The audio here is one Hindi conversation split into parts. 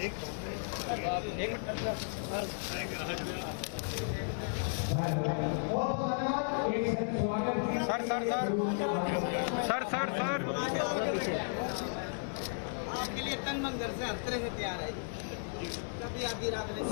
सर आपके लिए तन मन घर से हर तरह से तैयार है। कभी आधी रात में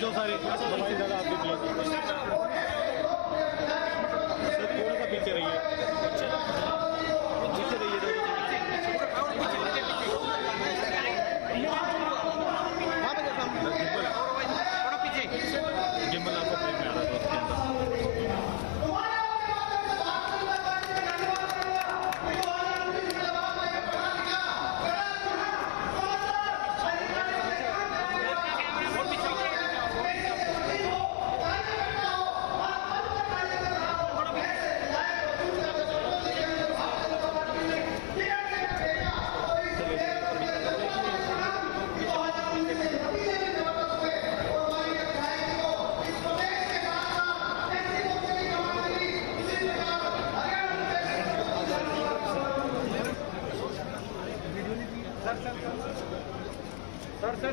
जो सारे ज़्यादा आपके प्लीज थोड़ा सा पीछे रहिए गिम्बल आपको प्लेट में आ रहा है उसके अंदर।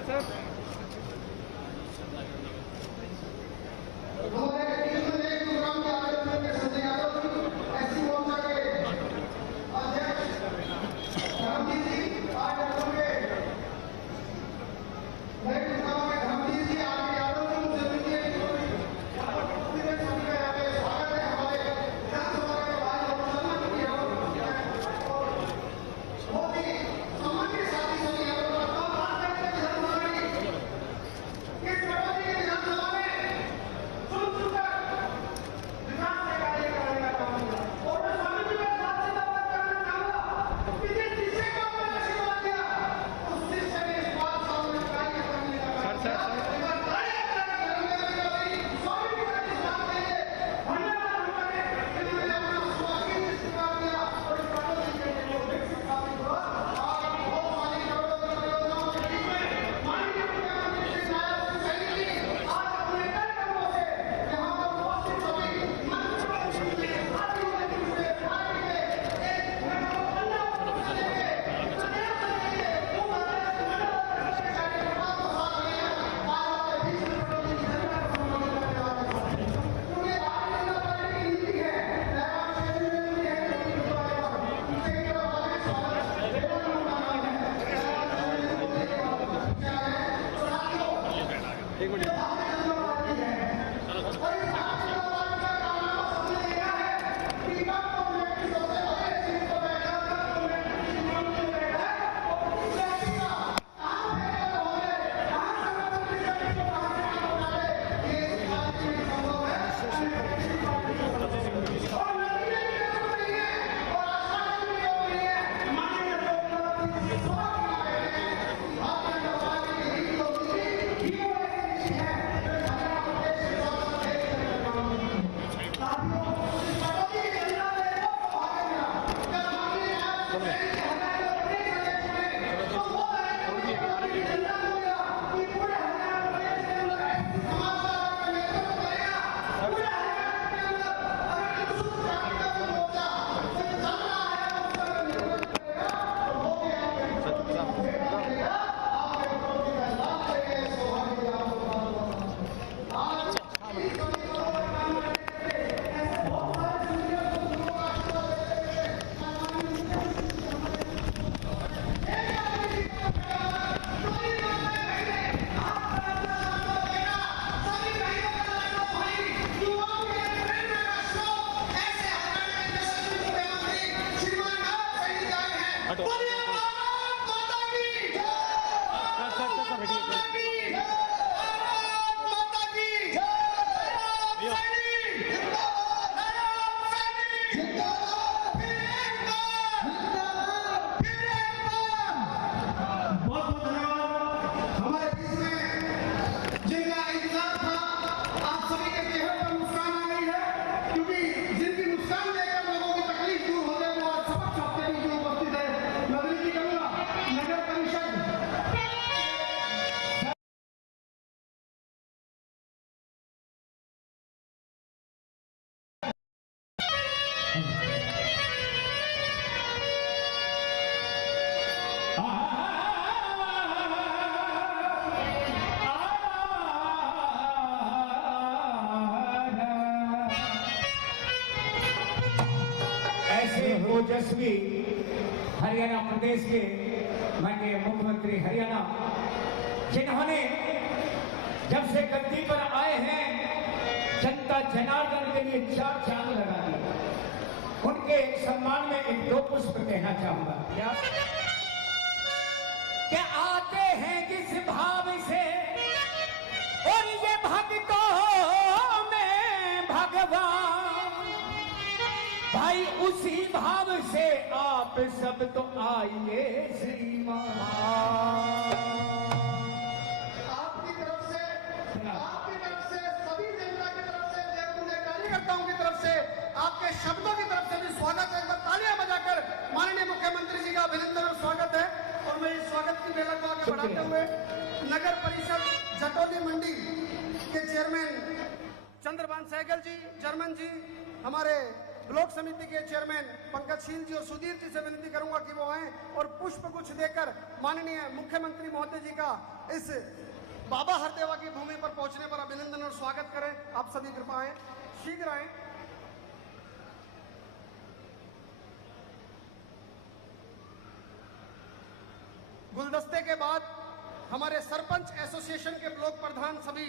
सर ओजस्वी हरियाणा प्रदेश के माननीय मुख्यमंत्री हरियाणा, जिन्होंने जब से गद्दी पर आए हैं जनता जनार्दन के लिए चार चांद लगा दिए। उनके सम्मान में एक दो पुष्प कहना चाहूंगा। क्या आते हैं जिस भाव से और ये भक्तों में भगवान, भाई उसी भाव से आप सब तो आइए श्रीमान। आपकी तरफ से सभी जनता की तरफ से, देवतुल्य कार्यकर्ताओं की तरफ से, आपके शब्दों की तरफ से भी स्वागत है। एक बार तालियां बजाकर माननीय मुख्यमंत्री जी का अभिनंदन और स्वागत है। और मैं इस स्वागत की बेला को आगे बढ़ाते हुए नगर परिषद जटौली मंडी के चेयरमैन चंद्रभान सहगल जी, जर्मन जी, हमारे ब्लॉक समिति के चेयरमैन पंकजशील जी और सुधीर जी से विनती करूंगा कि वो आए और पुष्प गुच्छ देकर माननीय मुख्यमंत्री महोदय जी का इस बाबा हरदेवा की भूमि पर पहुंचने पर अभिनंदन और स्वागत करें। आप सभी कृपा आए, शीघ्र आए। गुलदस्ते के बाद हमारे सरपंच एसोसिएशन के ब्लॉक प्रधान सभी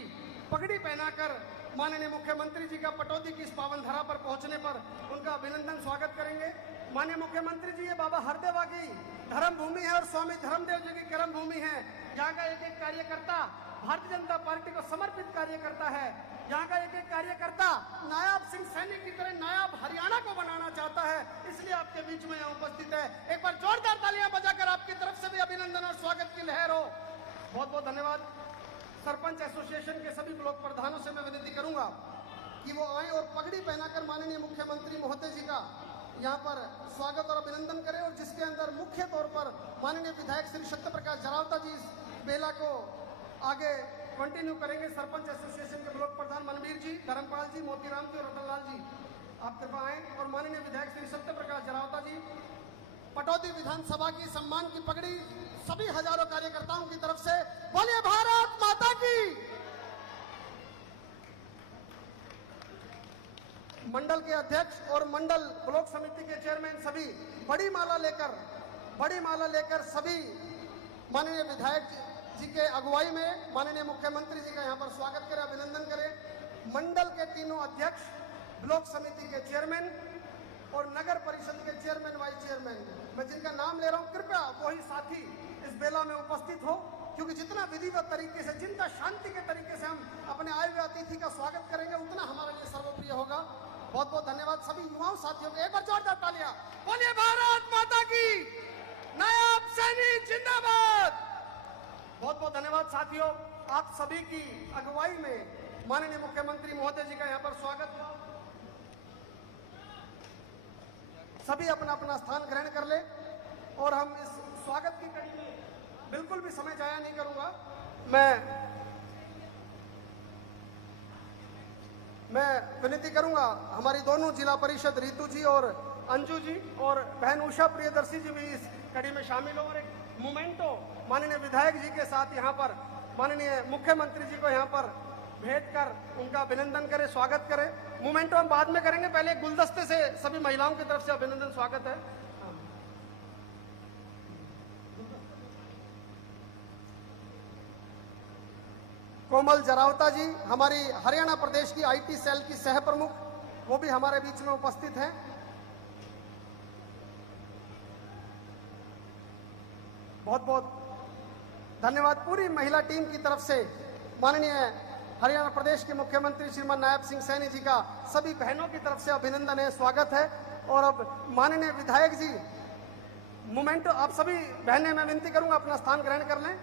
पगड़ी पहनाकर माननीय मुख्यमंत्री जी का पटौदी की इस पावन धरा पर पहुंचने पर उनका अभिनंदन स्वागत करेंगे। माननीय मुख्यमंत्री जी, ये बाबा हरदेवा की धर्म भूमि है और स्वामी धर्मदेव जी की कर्म भूमि है। यहाँ का एक एक कार्यकर्ता भारतीय जनता पार्टी को समर्पित कार्य करता है। यहाँ का एक एक कार्यकर्ता नायाब सिंह सैनी की तरह नायाब हरियाणा को बनाना चाहता है, इसलिए आपके बीच में यहाँ उपस्थित है। एक बार जोरदार तालियां बजाकर आपकी तरफ से भी अभिनंदन और स्वागत की लहर हो। बहुत बहुत धन्यवाद। सरपंच एसोसिएशन के सभी ब्लॉक प्रधानों से मैं विनती करूंगा कि वो आए और पगड़ी पहनाकर माननीय मुख्यमंत्री महोदय जी का यहाँ पर स्वागत और अभिनंदन करें। और जिसके अंदर मुख्य तौर पर माननीय विधायक श्री सत्य प्रकाश जरावता जी इस बेला को आगे कंटिन्यू करेंगे। सरपंच एसोसिएशन के ब्लॉक प्रधान मनवीर जी, धर्मपाल जी, मोतीराम जी और रतनलाल जी आप कृपा आए। और माननीय विधायक श्री सत्य प्रकाश जरावता जी पटौदी विधानसभा की सम्मान की पगड़ी सभी हजारों कार्यकर्ताओं की तरफ से बोलिए भारत माता की। मंडल के अध्यक्ष और मंडल ब्लॉक समिति के चेयरमैन सभी बड़ी माला लेकर सभी माननीय विधायक जी के अगुवाई में माननीय मुख्यमंत्री जी का यहाँ पर स्वागत करें, अभिनंदन करें। मंडल के तीनों अध्यक्ष, ब्लॉक समिति के चेयरमैन और नगर परिषद के चेयरमैन, वाइस चेयरमैन, मैं जिनका नाम ले रहा हूँ, कृपया वही साथी इस बेला में उपस्थित हो, क्योंकि जितना विधिवत तरीके से, जितना शांति के तरीके से हम अपने आए हुए अतिथि का स्वागत करेंगे, उतना हमारे लिए सर्वप्रिय होगा। बहुत बहुत धन्यवाद सभी युवाओं साथियों को। एक बार जोरदार तालियां। बोलिए भारत माता की। नायाब सैनी जिंदाबाद। बहुत बहुत धन्यवाद साथियों। आप सभी की अगुवाई में माननीय मुख्यमंत्री महोदय जी का यहाँ पर स्वागत हुआ। सभी अपना अपना स्थान ग्रहण कर ले और हम इस स्वागत की कड़ी में बिल्कुल भी समय जाया नहीं करूंगा। मैं विनती करूंगा हमारी दोनों जिला परिषद रीतू जी और अंजू जी और बहन उषा प्रियदर्शी जी भी इस कड़ी में शामिल हो और एक मोमेंटो माननीय विधायक जी के साथ यहाँ पर माननीय मुख्यमंत्री जी को यहाँ पर भेंट कर उनका अभिनंदन करें, स्वागत करें। मोमेंटो हम बाद में करेंगे, पहले गुलदस्ते से सभी महिलाओं की तरफ से अभिनंदन स्वागत है। कोमल जरावता जी हमारी हरियाणा प्रदेश की आईटी सेल की सह प्रमुख, वो भी हमारे बीच में उपस्थित हैं। बहुत बहुत धन्यवाद पूरी महिला टीम की तरफ से। माननीय हरियाणा प्रदेश के मुख्यमंत्री श्रीमान नायब सिंह सैनी जी का सभी बहनों की तरफ से अभिनंदन है, स्वागत है। और अब माननीय विधायक जी मोमेंटो, आप सभी बहनें मैं विनती करूंगा अपना स्थान ग्रहण कर लें।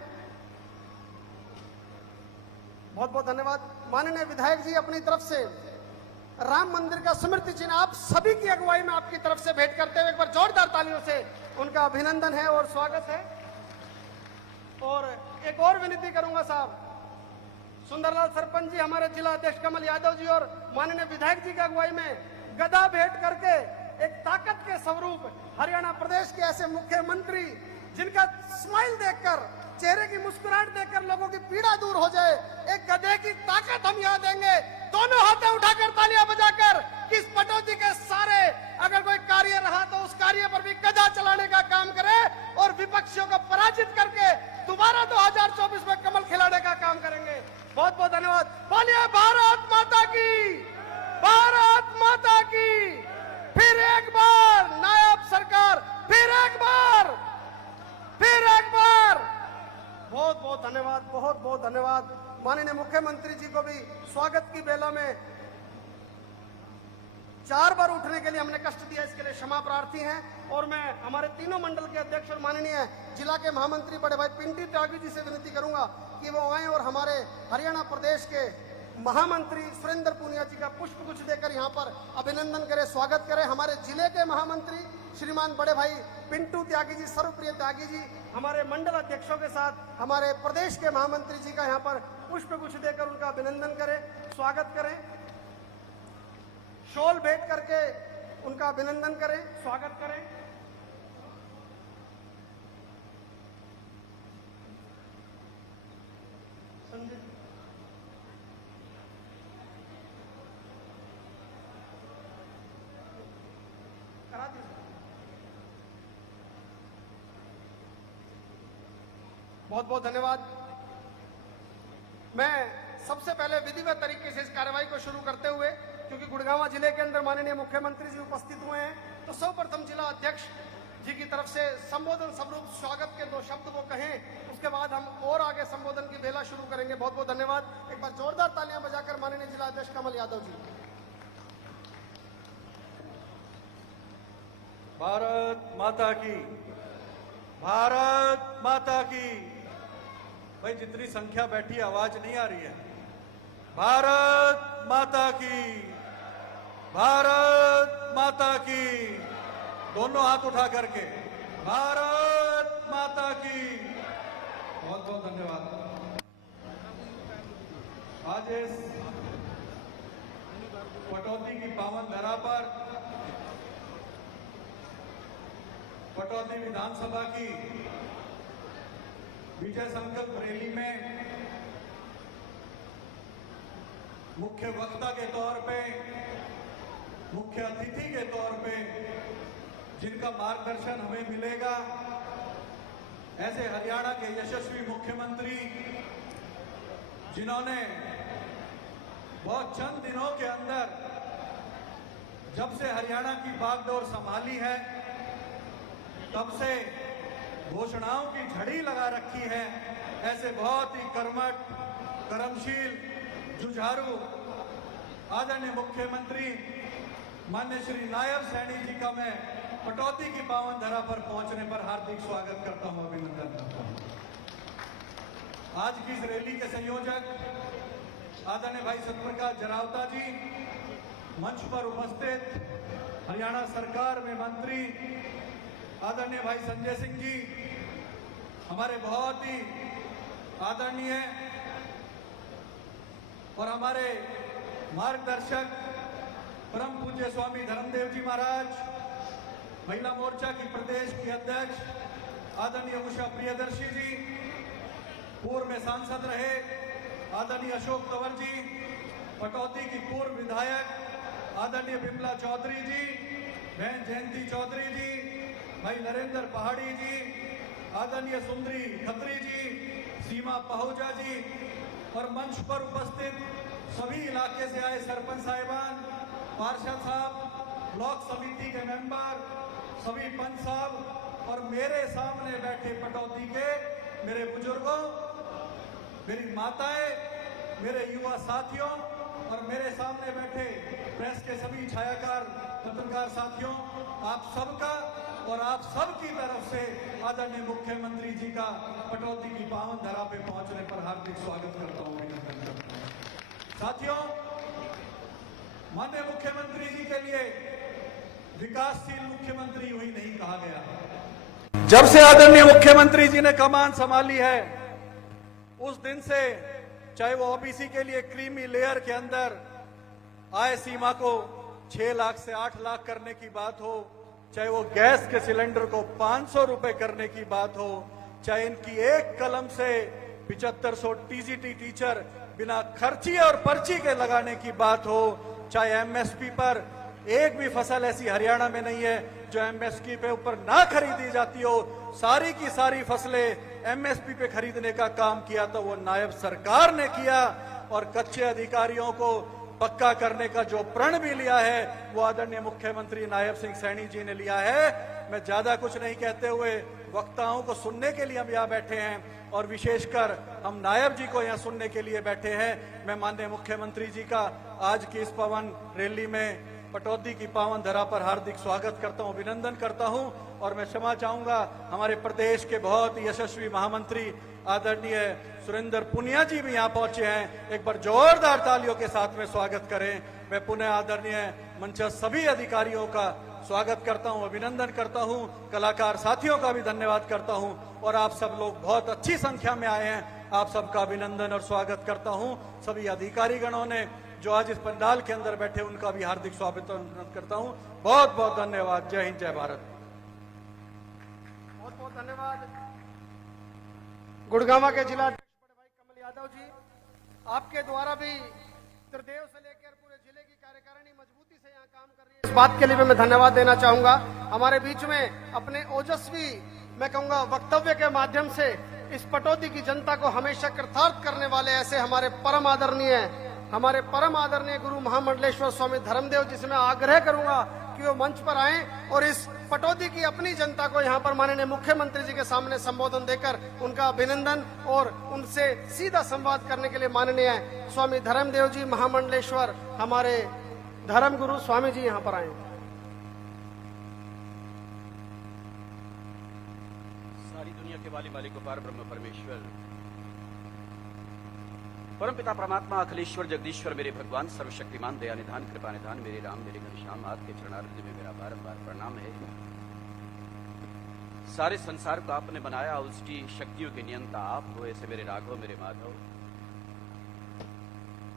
बहुत बहुत धन्यवाद। माननीय विधायक जी अपनी तरफ से राम मंदिर का स्मृति चिन्ह आप सभी की अगुवाई में आपकी तरफ से भेंट करते हुए एक बार जोरदार तालियों से उनका अभिनंदन है और स्वागत है। और एक और विनती करूंगा साहब, सुंदरलाल सरपंच जी, हमारे जिला अध्यक्ष कमल यादव जी और माननीय विधायक जी की अगुवाई में गदा भेंट करके एक ताकत के स्वरूप हरियाणा प्रदेश के ऐसे मुख्यमंत्री जिनका स्माइल देखकर, चेहरे की मुस्कुराहट देखकर लोगों की पीड़ा दूर हो जाए, एक गधे की ताकत हम यहाँ देंगे। दोनों हाथें उठाकर तालियां बजाकर कि इस पटौदी के सारे अगर कोई कार्य रहा तो उस कार्य भारत माता की। फिर एक बार नायब सरकार, फिर एक बार। बहुत बहुत धन्यवाद, बहुत बहुत धन्यवाद। माननीय मुख्यमंत्री जी को भी स्वागत की बेला में 4 बार उठने के लिए हमने कष्ट दिया, इसके लिए क्षमा प्रार्थी हैं। और मैं हमारे तीनों मंडल के अध्यक्ष और माननीय जिला के महामंत्री बड़े भाई पिंटू त्यागी जी से विनती करूंगा कि वो आए और हमारे हरियाणा प्रदेश के महामंत्री सुरेंद्र पूनिया जी का पुष्प गुच्छ देकर यहाँ पर अभिनंदन करें, स्वागत करें। हमारे जिले के महामंत्री श्रीमान बड़े भाई पिंटू त्यागी जी, सर्वप्रिय त्यागी जी, हमारे मंडल अध्यक्षों के साथ हमारे प्रदेश के महामंत्री जी का यहाँ पर पुष्प गुच्छ देकर उनका अभिनंदन करें, स्वागत करें। शॉल भेंट करके उनका अभिनंदन करें, स्वागत करें। संजय करा दीजिए। बहुत बहुत धन्यवाद। मैं सबसे पहले विधिवत तरीके से इस कार्रवाई को शुरू करते हुए, क्योंकि गुड़गांव जिले के अंदर माननीय मुख्यमंत्री जी उपस्थित हुए हैं, तो सर्वप्रथम जिला अध्यक्ष जी की तरफ से संबोधन स्वरूप स्वागत के 2 शब्द वो कहें, उसके बाद हम और आगे संबोधन की बेला शुरू करेंगे। बहुत बहुत धन्यवाद। एक बार जोरदार तालियां बजाकर माननीय जिला अध्यक्ष कमल यादव जी। भारत माता की, भारत माता की। भाई जितनी संख्या बैठी आवाज नहीं आ रही है। भारत माता की, भारत माता की। दोनों हाथ उठा करके भारत माता की। बहुत बहुत धन्यवाद। आज इस पटौदी की पावन धरा पर पटौदी विधानसभा की विजय संकल्प रैली में मुख्य वक्ता के तौर पे, मुख्य अतिथि के तौर पे जिनका मार्गदर्शन हमें मिलेगा, ऐसे हरियाणा के यशस्वी मुख्यमंत्री जिन्होंने बहुत चंद दिनों के अंदर जब से हरियाणा की बागडोर संभाली है तब से घोषणाओं की झड़ी लगा रखी है, ऐसे बहुत ही कर्मठ, कर्मशील, जुझारू आदरणीय मुख्यमंत्री माननीय श्री नायब सैनी जी का मैं पटौदी की पावन धरा पर पहुंचने पर हार्दिक स्वागत करता हूं, अभिनंदन करता हूं। आज की इस रैली के संयोजक आदरणीय भाई सत्यप्रकाश जरावता जी, मंच पर उपस्थित हरियाणा सरकार में मंत्री आदरणीय भाई संजय सिंह जी, हमारे बहुत ही आदरणीय और हमारे मार्गदर्शक परम पूज्य स्वामी धर्मदेव जी महाराज, महिला मोर्चा की प्रदेश की अध्यक्ष आदरणीय उषा प्रियदर्शी जी, पूर्व में सांसद रहे आदरणीय अशोक तंवर जी, पटौदी की पूर्व विधायक आदरणीय बिमला चौधरी जी, बहन जयंती चौधरी जी, भाई नरेंद्र पहाड़ी जी, आदरणीय सुंदरी खत्री जी, सीमा पहुजा जी और मंच पर उपस्थित सभी इलाके से आए सरपंच साहिबान, पार्षद साहब, ब्लॉक समिति के मेंबर, सभी पंच साहब और मेरे सामने बैठे पटौदी के मेरे बुजुर्गों, मेरी माताएं, मेरे युवा साथियों और मेरे सामने बैठे प्रेस के सभी छायाकार पत्रकार साथियों, आप सबका और आप सबकी तरफ से आदरणीय मुख्यमंत्री जी का पटौदी की पावन धरा पे पहुंचने पर हार्दिक स्वागत करता हूं, अभिनंदन करता हूं। साथियों, माननीय मुख्यमंत्री जी के लिए विकासशील मुख्यमंत्री यूं ही नहीं कहा गया। जब से आदरणीय मुख्यमंत्री जी ने कमान संभाली है उस दिन से, चाहे वो ओबीसी के लिए क्रीमी लेयर के अंदर आय सीमा को 6 लाख से 8 लाख करने की बात हो, चाहे वो गैस के सिलेंडर को 500 रुपए करने की बात हो, चाहे इनकी एक कलम से 7500 टीजीटी टीचर बिना खर्ची और पर्ची के लगाने की बात हो, चाहे एमएसपी पर एक भी फसल ऐसी हरियाणा में नहीं है जो एमएसपी पे ऊपर ना खरीदी जाती हो, सारी की सारी फसलें एमएसपी पे खरीदने का काम किया तो वो नायब सरकार ने किया और कच्चे अधिकारियों को पक्का करने का जो प्रण भी लिया है वो आदरणीय मुख्यमंत्री नायब सिंह सैनी जी ने लिया है। मैं ज्यादा कुछ नहीं कहते हुए वक्ताओं को सुनने के लिए हम यहाँ बैठे हैं और विशेषकर हम नायब जी को यहाँ सुनने के लिए बैठे हैं। मैं माननीय मुख्यमंत्री जी का आज की इस पवन रैली में पटौदी की पावन धरा पर हार्दिक स्वागत करता हूं, अभिनंदन करता हूं। और मैं क्षमा चाहूंगा, हमारे प्रदेश के बहुत यशस्वी महामंत्री आदरणीय सुरेंद्र पुनिया जी भी यहाँ पहुंचे हैं। एक बार जोरदार तालियों के साथ में स्वागत करें। मैं पुनः आदरणीय मंचस्थ सभी अधिकारियों का स्वागत करता हूं, अभिनंदन करता हूं, कलाकार साथियों का भी धन्यवाद करता हूं। और आप सब लोग बहुत अच्छी संख्या में आए हैं, आप सबका अभिनंदन और स्वागत करता हूं। सभी अधिकारी गणों ने जो आज इस पंडाल के अंदर बैठे उनका भी हार्दिक स्वागत करता हूं। बहुत बहुत धन्यवाद। जय हिंद, जय भारत। बहुत बहुत धन्यवाद। गुड़गांव के जिला अध्यक्ष बड़े भाई कमल यादव जी, आपके द्वारा भी त्रिदेव से लेकर पूरे जिले की कार्यकारिणी मजबूती से यहाँ काम कर रही है, इस बात के लिए भी मैं धन्यवाद देना चाहूंगा। हमारे बीच में अपने ओजस्वी, मैं कहूंगा, वक्तव्य के माध्यम से इस पटौदी की जनता को हमेशा कृतार्थ करने वाले ऐसे हमारे परम आदरणीय गुरु महामंडलेश्वर स्वामी धर्मदेव जी से मैं आग्रह करूंगा कि वो मंच पर आएं और इस पटौदी की अपनी जनता को यहाँ पर माननीय मुख्यमंत्री जी के सामने संबोधन देकर उनका अभिनंदन और उनसे सीधा संवाद करने के लिए माननीय स्वामी धर्मदेव जी महामंडलेश्वर हमारे धर्म गुरु स्वामी जी यहाँ पर आए। सारी दुनिया के वाली मालिक पार ब्रह्म परमेश्वर परमपिता परमात्मा अखिलेश्वर जगदीश्वर मेरे भगवान सर्वशक्तिमान दया निधान कृपा निधान मेरे राम मेरे घनश्याम, आपके चरणारविंद में मेरा बारंबार प्रणाम है। सारे संसार को आपने बनाया, उसकी शक्तियों के नियंता आप हो। ऐसे मेरे राघव मेरे माधव,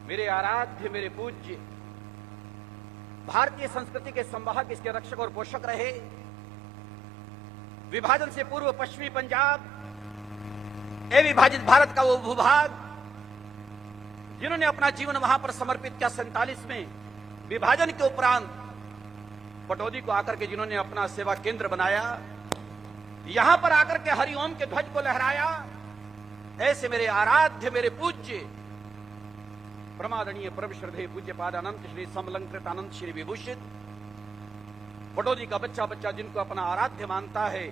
मेरे आराध्य, मेरे पूज्य, भारतीय संस्कृति के संवाहक, इसके रक्षक और पोषक रहे। विभाजन से पूर्व पश्चिमी पंजाब, विभाजित भारत का वो भूभाग जिन्होंने अपना जीवन वहां पर समर्पित किया। 47 में विभाजन के उपरांत पटौदी को आकर के जिन्होंने अपना सेवा केंद्र बनाया, यहां पर आकर के हरिओम के ध्वज को लहराया। ऐसे मेरे आराध्य, मेरे पूज्य, परमादरणीय परम श्रद्धेय पूज्य पाद अनंत श्री समलंकृत आनंद श्री विभूषित पटौदी का बच्चा बच्चा जिनको अपना आराध्य मानता है,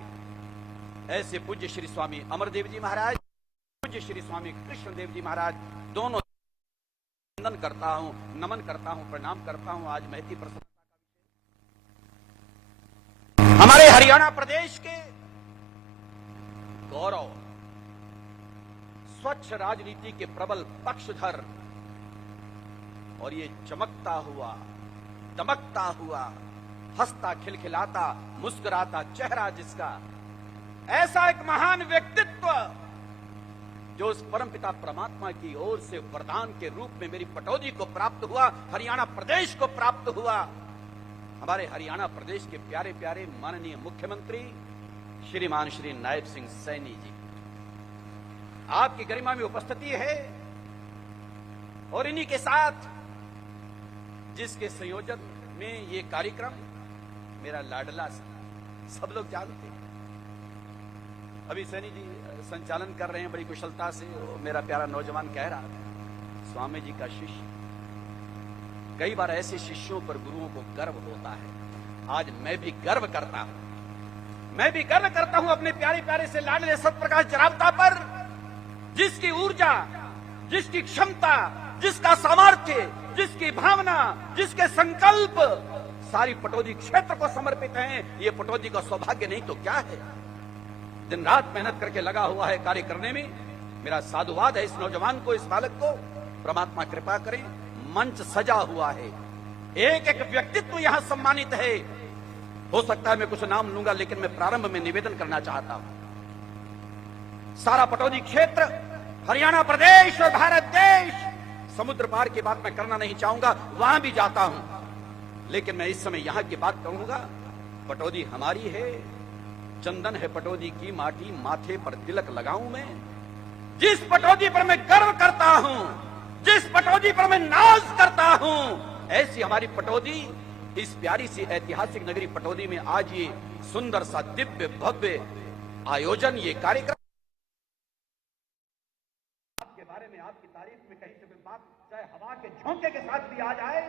ऐसे पूज्य श्री स्वामी अमरदेव जी महाराज, पूज्य श्री स्वामी कृष्णदेव जी महाराज, दोनों वंदन करता हूं, नमन करता हूं, प्रणाम करता हूं। आज महती प्रसन्नता का विषय हमारे हरियाणा प्रदेश के गौरव, स्वच्छ राजनीति के प्रबल पक्षधर और ये चमकता हुआ, दमकता हुआ, हंसता खिलखिलाता मुस्कुराता चेहरा जिसका, ऐसा एक महान व्यक्तित्व जो उस परमपिता परमात्मा की ओर से वरदान के रूप में मेरी पटौदी को प्राप्त हुआ, हरियाणा प्रदेश को प्राप्त हुआ। हमारे हरियाणा प्रदेश के प्यारे प्यारे माननीय मुख्यमंत्री श्रीमान श्री नायब सिंह सैनी जी, आपकी गरिमा में उपस्थिति है। और इन्हीं के साथ जिसके संयोजन में ये कार्यक्रम, मेरा लाडला सब लोग जानते हैं, अभी सैनी जी संचालन कर रहे हैं बड़ी कुशलता से। मेरा प्यारा नौजवान कह रहा था, स्वामी जी का शिष्य, कई बार ऐसे शिष्यों पर गुरुओं को गर्व होता है। आज मैं भी गर्व करता हूं, मैं भी गर्व करता हूं अपने प्यारे प्यारे से लाडले सतप्रकाश जरावता पर, जिसकी ऊर्जा, जिसकी क्षमता, जिसका सामर्थ्य, जिसकी भावना, जिसके संकल्प सारी पटौदी क्षेत्र को समर्पित हैं। ये पटौदी का सौभाग्य नहीं तो क्या है। दिन रात मेहनत करके लगा हुआ है कार्य करने में। मेरा साधुवाद है इस नौजवान को, इस बालक को। परमात्मा कृपा करें। मंच सजा हुआ है, एक एक व्यक्तित्व यहां सम्मानित है। हो सकता है मैं कुछ नाम लूंगा, लेकिन मैं प्रारंभ में निवेदन करना चाहता हूं। सारा पटौदी क्षेत्र, हरियाणा प्रदेश और भारत देश, समुद्र पार की बात मैं करना नहीं चाहूंगा, वहां भी जाता हूं, लेकिन मैं इस समय यहां की बात कहूंगा। पटौदी हमारी है, चंदन है पटौदी की माटी, माथे पर तिलक लगाऊं मैं। जिस पटौदी पर मैं गर्व करता हूं, जिस पटौदी पर मैं नाज करता हूं, ऐसी हमारी पटौदी, इस प्यारी सी ऐतिहासिक नगरी पटौदी में आज ये सुंदर सा दिव्य भव्य आयोजन, ये कार्यक्रम, आपके बारे में, आपकी तारीफ में कहीं से भी बात, चाहे हवा के झोंके के साथ भी आ जाए,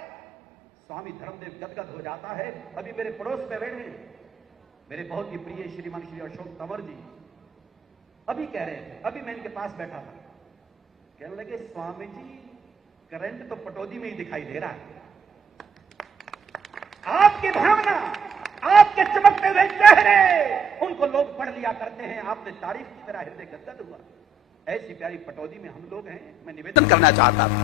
स्वामी धर्मदेव गदगद हो जाता है। अभी मेरे पड़ोस में बैठे मेरे बहुत ही प्रिय श्रीमान श्री अशोक तंवर जी अभी कह रहे थे, अभी मैं इनके पास बैठा था, कहने लगे स्वामी जी करंट तो पटौदी में ही दिखाई दे रहा है। आपकी भावना, आपके चमकते हुए चेहरे, उनको लोग पढ़ लिया करते हैं। आपने तारीफ की, मेरा हृदय गदगद हुआ। ऐसी प्यारी पटौदी में हम लोग हैं। मैं निवेदन करना चाहता था,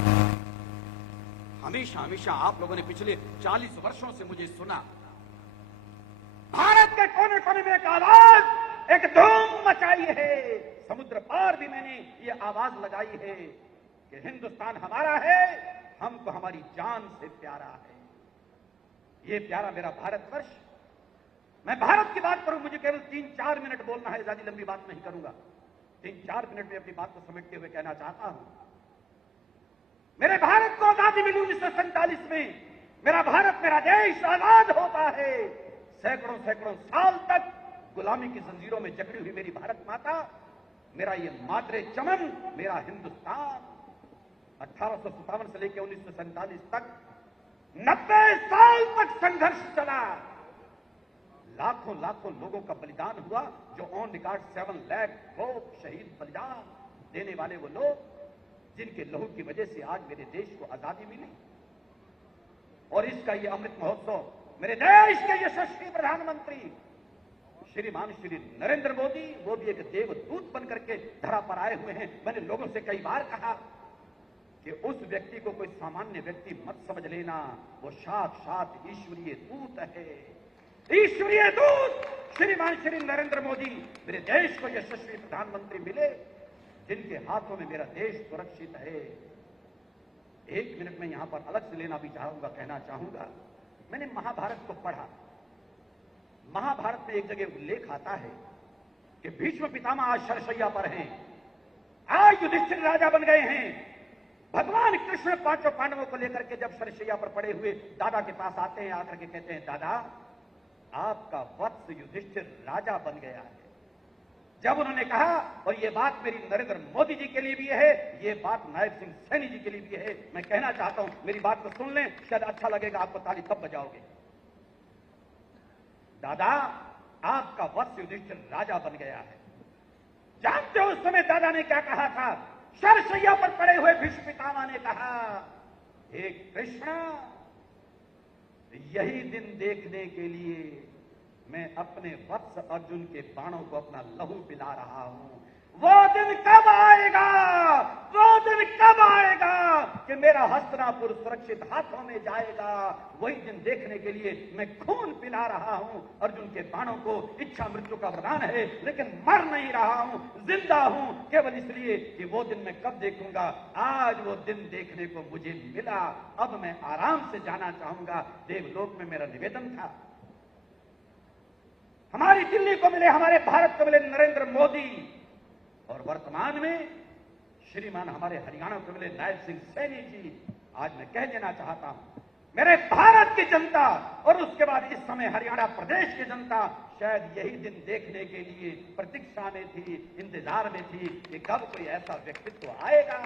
हमेशा हमेशा आप लोगों ने पिछले 40 वर्षों से मुझे सुना, भारत के कोने कोने में एक आवाज, एक धूम मचाई है। समुद्र पार भी मैंने ये आवाज लगाई है कि हिंदुस्तान हमारा है, हमको हमारी जान से प्यारा है। ये प्यारा मेरा भारतवर्ष। मैं भारत की बात करूं, मुझे केवल 3-4 मिनट बोलना है, ज्यादा लंबी बात नहीं करूंगा। 3-4 मिनट में अपनी बात को समेटते हुए कहना चाहता हूं, मेरे भारत को आजादी मिली 1947 में। मेरा भारत, मेरा देश आजाद होता है। सैकड़ों सैकड़ों साल तक गुलामी की जंजीरों में जकड़ी हुई मेरी भारत माता, मेरा ये मातृ चमन, मेरा हिंदुस्तान 1857 से लेकर 1947 तक 90 साल तक संघर्ष चला। लाखों लाखों लोगों का बलिदान हुआ, जो ऑन रिकॉर्ड 7 लाख लोग शहीद बलिदान देने वाले वो लोग, जिनके लहू की वजह से आज मेरे देश को आजादी मिली। और इसका ये अमृत महोत्सव मेरे देश के यशस्वी प्रधानमंत्री श्रीमान श्री नरेंद्र मोदी, वो भी एक देवदूत बनकर के धरा पर आए हुए हैं। मैंने लोगों से कई बार कहा कि उस व्यक्ति को कोई सामान्य व्यक्ति मत समझ लेना, वो साक्षात ईश्वरीय दूत है। ईश्वरीय दूत श्रीमान श्री नरेंद्र मोदी मेरे देश को यशस्वी प्रधानमंत्री मिले, जिनके हाथों में मेरा देश सुरक्षित है। 1 मिनट में यहां पर अलग से लेना भी चाहूंगा, कहना चाहूंगा, मैंने महाभारत को पढ़ा। महाभारत में एक जगह उल्लेख आता है कि भीष्म पितामह आज शरशैया पर हैं, आज युधिष्ठिर राजा बन गए हैं। भगवान कृष्ण 5 पांडवों को लेकर के जब शरशैया पर पड़े हुए दादा के पास आते हैं, आकर के कहते हैं, दादा आपका वत्स युधिष्ठिर राजा बन गया है। जब उन्होंने कहा, और ये बात मेरी नरेंद्र मोदी जी के लिए भी है, ये बात नायब सिंह सैनी जी के लिए भी है, मैं कहना चाहता हूं, मेरी बात को सुन लें, शायद अच्छा लगेगा आपको, ताली तब बजाओगे। दादा आपका वत्स युधिष्ठिर राजा बन गया है। जानते हो उस समय दादा ने क्या कहा था? शरशैया पर पड़े हुए भीष्म पितामह ने कहा, हे कृष्ण, यही दिन देखने के लिए मैं अपने वत्स अर्जुन के बाणों को अपना लहू पिला रहा हूं। वो दिन कब आएगा, वो दिन कब आएगा कि मेरा हस्तिनापुर सुरक्षित हाथों में जाएगा। वही दिन देखने के लिए मैं खून पिला रहा हूं अर्जुन के बाणों को। इच्छा मृत्यु का वरदान है, लेकिन मर नहीं रहा हूं, जिंदा हूं, केवल इसलिए कि वो दिन मैं कब देखूंगा। आज वो दिन देखने को मुझे मिला, अब मैं आराम से जाना चाहूंगा। देवलोक में मेरा निवेदन था, हमारी दिल्ली को मिले, हमारे भारत को मिले नरेंद्र मोदी, और वर्तमान में श्रीमान हमारे हरियाणा को मिले नायब सिंह सैनी जी। आज मैं कह देना चाहता हूं, मेरे भारत की जनता और उसके बाद इस समय हरियाणा प्रदेश की जनता शायद यही दिन देखने के लिए प्रतीक्षा में थी, इंतजार में थी कि कब कोई ऐसा व्यक्तित्व आएगा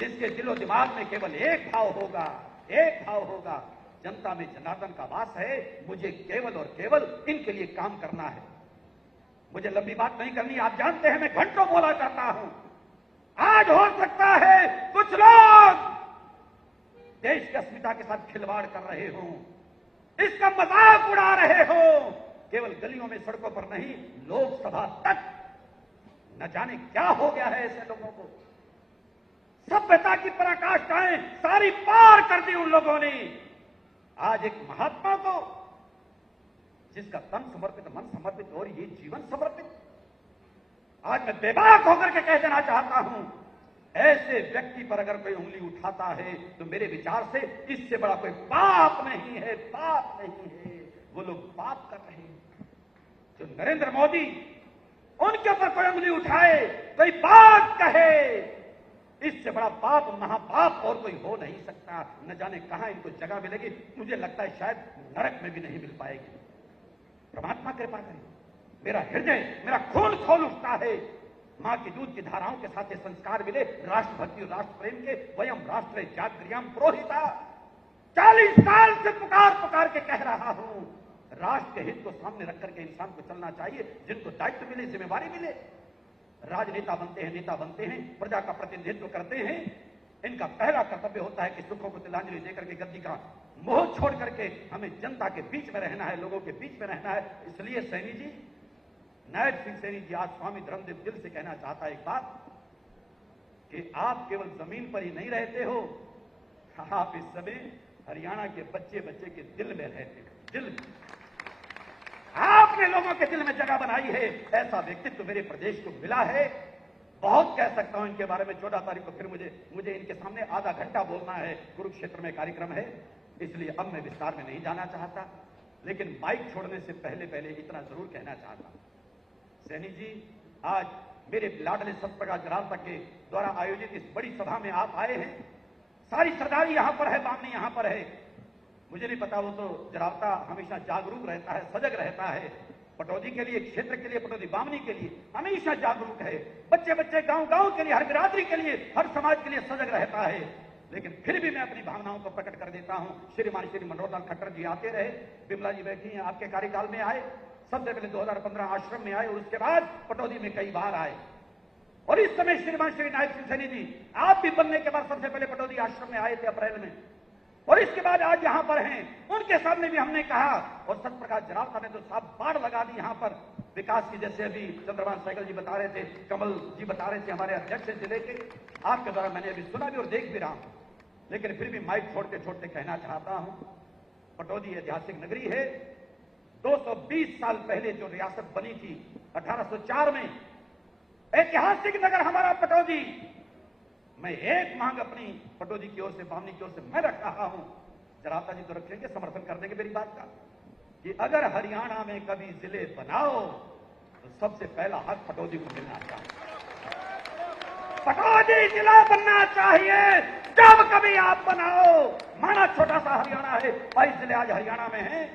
जिसके दिलो दिमाग में केवल एक भाव होगा, एक भाव होगा, जनता में जनार्दन का वास है, मुझे केवल और केवल इनके लिए काम करना है। मुझे लंबी बात नहीं करनी, आप जानते हैं मैं घंटों बोला करता हूं। आज हो सकता है कुछ लोग देश की अस्मिता के साथ खिलवाड़ कर रहे हों, इसका मजाक उड़ा रहे हों, केवल गलियों में सड़कों पर नहीं, लोकसभा तक न जाने क्या हो गया है ऐसे लोगों को। सभ्यता की पराकाष्ठाएं सारी पार कर दी उन लोगों ने। आज एक महात्मा को, जिसका तन समर्पित, मन समर्पित और ये जीवन समर्पित, आज मैं बेबाक होकर के कह देना चाहता हूं, ऐसे व्यक्ति पर अगर कोई उंगली उठाता है तो मेरे विचार से इससे बड़ा कोई पाप नहीं है, पाप नहीं है। वो लोग पाप कर रहे हैं। जो नरेंद्र मोदी उनके ऊपर कोई उंगली उठाए, कोई बात कहे, इससे बड़ा पाप, महापाप और कोई हो नहीं सकता। न जाने कहां इनको जगह मिलेगी, मुझे लगता है शायद नरक में भी नहीं मिल पाएगी। परमात्मा कृपा करे, मेरा हृदय, मेरा खून खोल उठता है मां की दूध की धाराओं के साथ ये संस्कार मिले, राष्ट्रभक्ति और राष्ट्र प्रेम के। वयम राष्ट्र जागृयाम पुरोहिता। 40 साल से पुकार के कह रहा हूं, राष्ट्र के हित को सामने रख करके इंसान को चलना चाहिए। जिनको दायित्व मिले, जिम्मेवारी मिले, राजनेता बनते हैं, नेता बनते हैं, प्रजा का प्रतिनिधित्व करते हैं, इनका पहला कर्तव्य होता है कि सुखों को तिलांजलि देकर के गद्दी का मोह छोड़ करके हमें जनता के बीच में रहना है, लोगों के बीच में रहना है। इसलिए सैनी जी, नायब सिंह सैनी जी, आज स्वामी धर्मदेव दिल से कहना चाहता है एक बात कि आप केवल जमीन पर ही नहीं रहते हो, आप इस समय हरियाणा के बच्चे बच्चे के दिल में रहते हो। दिल में आपने लोगों के दिल में जगह बनाई है। ऐसा व्यक्तित्व मेरे प्रदेश को मिला है। बहुत कह सकता हूं इनके बारे में। 14 तारीख को फिर मुझे इनके सामने आधा घंटा बोलना है। कुरुक्षेत्र में कार्यक्रम है, इसलिए अब मैं विस्तार में नहीं जाना चाहता, लेकिन माइक छोड़ने से पहले इतना जरूर कहना चाहता। सैनी जी, आज मेरे लाडले सतप्रकाश जरावता के द्वारा आयोजित इस बड़ी सभा में आप आए हैं। सारी सरदारी यहां पर है, बामनी यहां पर है। मुझे नहीं पता, वो तो जरावता हमेशा जागरूक रहता है, सजग रहता है। पटौदी के लिए, क्षेत्र के लिए, पटौदी बामनी के लिए हमेशा जागरूक है। बच्चे बच्चे गांव के लिए, हर बिरादरी के लिए, हर समाज के लिए सजग रहता है। लेकिन फिर भी मैं अपनी भावनाओं को प्रकट कर देता हूं। श्री मनोहर लाल खट्टर जी आते रहे, बिमला जी बैठी हैं, आपके कार्यकाल में आए। सबसे पहले 2015 आश्रम में आए और उसके बाद पटौदी में कई बार आए। और इस समय श्री नायब सिंह सैनी जी, आप भी बनने के बाद सबसे पहले पटौदी आश्रम में आए थे अप्रैल में, और इसके बाद आज यहां पर हैं। उनके सामने भी हमने कहा, और सतप्रकाश जरावता ने तो साफ बाढ़ लगा दी यहां पर विकास की। जैसे अभी चंद्रभान सहगल जी बता रहे थे, कमल जी बता रहे थे, हमारे अध्यक्ष जिले के, आपके द्वारा मैंने अभी सुना भी और देख भी रहा हूं। लेकिन फिर भी माइक छोड़ते छोड़ते कहना चाहता हूं, पटौदी ऐतिहासिक नगरी है। 220 साल पहले जो रियासत बनी थी 1804 में, ऐतिहासिक नगर हमारा पटौदी। मैं एक मांग अपनी पटौदी की ओर से, बामनी की ओर से मैं रख रहा हूं, जरावता जी तो रखेंगे, समर्थन कर देंगे मेरी बात का, कि अगर हरियाणा में कभी जिले बनाओ तो सबसे पहला हक पटौदी को मिलना चाहिए। पटौदी जिला बनना चाहिए जब कभी आप बनाओ। माना छोटा सा हरियाणा है, 22 जिले आज हरियाणा में हैं।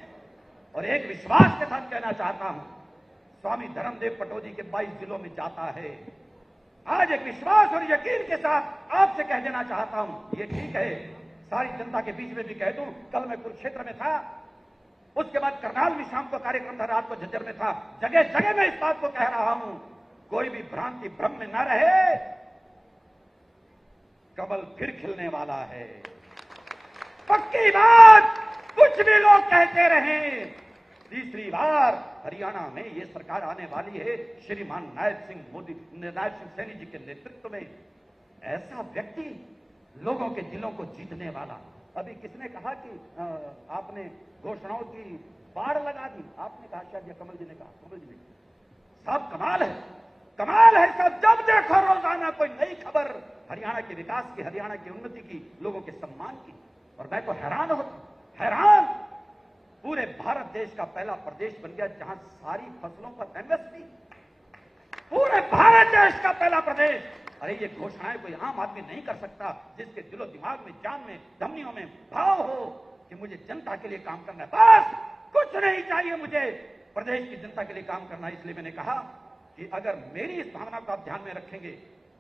और एक विश्वास के साथ कहना चाहता हूं, स्वामी धर्मदेव पटौदी के 22 जिलों में जाता है। आज एक विश्वास और यकीन के साथ आपसे कह देना चाहता हूं, ये ठीक है, सारी जनता के बीच में भी कह दूं, कल मैं कुरुक्षेत्र में था, उसके बाद करनाल में शाम को कार्यक्रम था, रात को झज्जर में था। जगह जगह मैं इस बात को कह रहा हूं, कोई भी भ्रांति भ्रम में न रहे, कमल फिर खिलने वाला है। पक्की बात, कुछ भी लोग कहते रहे, तीसरी बार हरियाणा में ये सरकार आने वाली है श्रीमान नायब सिंह सैनी जी के नेतृत्व में। ऐसा व्यक्ति, लोगों के दिलों को जीतने वाला। अभी किसने कहा कि आपने घोषणाओं की बाढ़ लगा दी, आपने कहा शायद, या कमल जी ने कहा, कमल जी ने, सब कमाल है, कमाल है सब। जब देखो रोजाना कोई नई खबर हरियाणा के विकास की, हरियाणा की उन्नति की, लोगों के सम्मान की। और मैं तो हैरान होता, हैरान, पूरे भारत देश का पहला प्रदेश बन गया जहां सारी फसलों पर एमएसपी, पूरे भारत देश का पहला प्रदेश। अरे ये घोषणाएं कोई आम आदमी नहीं कर सकता, जिसके दिलो दिमाग में, जान में, धमनियों में भाव हो कि मुझे जनता के लिए काम करना है, बस कुछ नहीं चाहिए मुझे, प्रदेश की जनता के लिए काम करना है। इसलिए मैंने कहा कि अगर मेरी इस भावना को आप ध्यान में रखेंगे,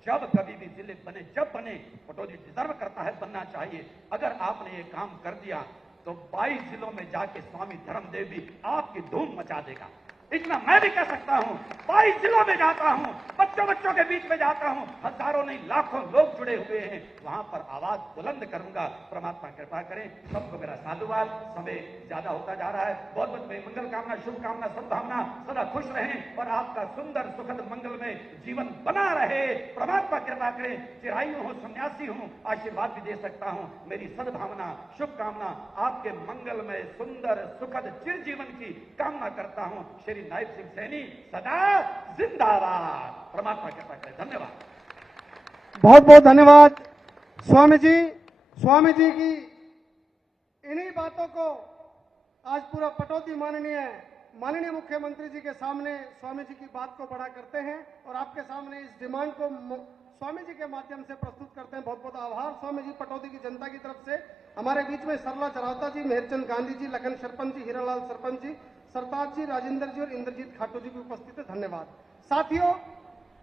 जब कभी भी जिले बने, जब बने, पटौदी डिजर्व करता है, बनना चाहिए। अगर आपने ये काम कर दिया तो 22 जिलों में जाके स्वामी धर्मदेव भी आपकी धूम मचा देगा। इतना मैं भी कह सकता हूं। 22 जिलों में जाता हूं, बच्चों के बीच में जाता हूं, हजारों नहीं लाखों लोग जुड़े हुए हैं, वहां पर आवाज बुलंद करूंगा। परमात्मा कृपा करें, सबको मेरा साधुवाद। समय ज्यादा होता जा रहा है, बहुत बहुत मंगल कामना, शुभकामना, सद्भावना, सदा खुश रहें और आपका सुंदर सुखद मंगलमय जीवन बना रहे। परमात्मा कृपा करें, चिरायु हूं, सन्यासी हूं, आशीर्वाद भी दे सकता हूं। मेरी सद्भावना, शुभकामना, आपके मंगलमय सुंदर सुखद चिर जीवन की कामना करता हूं। श्री नायब सिंह सैनी सदा जिंदाबाद। परमात्मा कृपा करें। धन्यवाद। बहुत बहुत धन्यवाद स्वामी जी। स्वामी जी की इन्हीं बातों को आज पूरा पटौदी माननीय मुख्यमंत्री जी के सामने स्वामी जी की बात को बड़ा करते हैं और आपके सामने इस डिमांड को स्वामी जी के माध्यम से प्रस्तुत करते हैं। बहुत बहुत आभार स्वामी जी, पटौदी की जनता की तरफ से। हमारे बीच में सरला जरावता जी, मेहरचंद गांधी जी, लखन सरपंच जी, हीरालाल सरपंच जी, सरताज जी, राजेंद्र जी और इंद्रजीत खाटू जी भी उपस्थित है। धन्यवाद। साथियों,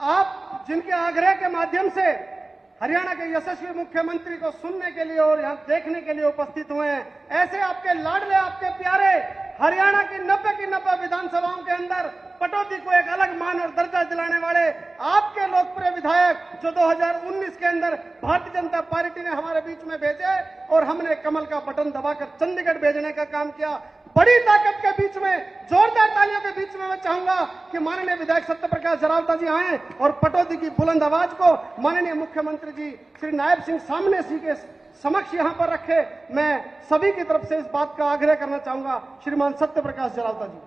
आप जिनके आग्रह के माध्यम से हरियाणा के यशस्वी मुख्यमंत्री को सुनने के लिए और यहाँ देखने के लिए उपस्थित हुए हैं, ऐसे आपके लाडले, आपके प्यारे हरियाणा की 90 विधानसभाओं के अंदर पटौदी को एक अलग मान और दर्जा दिलाने वाले आपके लोकप्रिय विधायक जो 2019 के अंदर भारतीय जनता पार्टी ने हमारे बीच में भेजे और हमने कमल का बटन दबाकर चंडीगढ़ भेजने का काम किया। बड़ी ताकत के बीच में, जोरदार तालियों के बीच में मैं चाहूंगा कि माननीय विधायक सत्यप्रकाश जरावता जी आए और पटौदी की बुलंद आवाज को माननीय मुख्यमंत्री जी श्री नायब सिंह सामने जी के समक्ष यहां पर रखे। मैं सभी की तरफ से इस बात का आग्रह करना चाहूंगा। श्रीमान सत्यप्रकाश जरावता जी।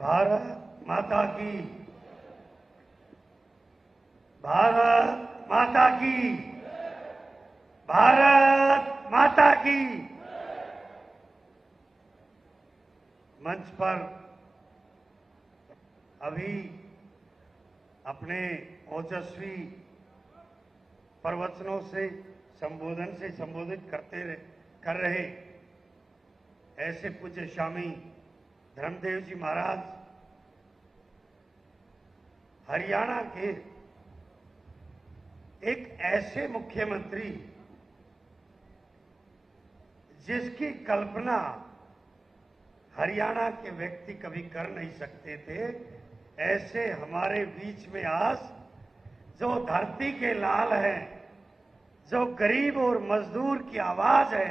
भारत माता की, भारत माता की, भारत माता की। मंच पर अभी अपने ओजस्वी प्रवचनों से संबोधित कर रहे ऐसे पूज्य स्वामी धर्मदेव जी महाराज हरियाणा के एक ऐसे मुख्यमंत्री जिसकी कल्पना हरियाणा के व्यक्ति कभी कर नहीं सकते थे, ऐसे हमारे बीच में आज जो धरती के लाल हैं, जो गरीब और मजदूर की आवाज है,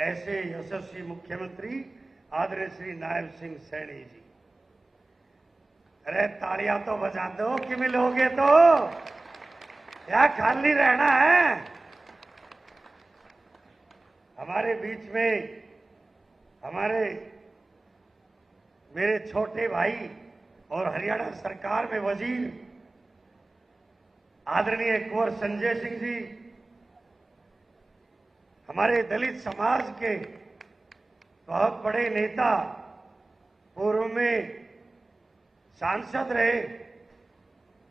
ऐसे यशस्वी मुख्यमंत्री आदरणीय श्री नायब सिंह सैनी जी। अरे तालियां तो बजा दो कि मिलोगे तो, या खाली रहना है। हमारे बीच में मेरे छोटे भाई और हरियाणा सरकार में वजीर आदरणीय कुंवर संजय सिंह जी, हमारे दलित समाज के बहुत बड़े नेता, पूर्व में सांसद रहे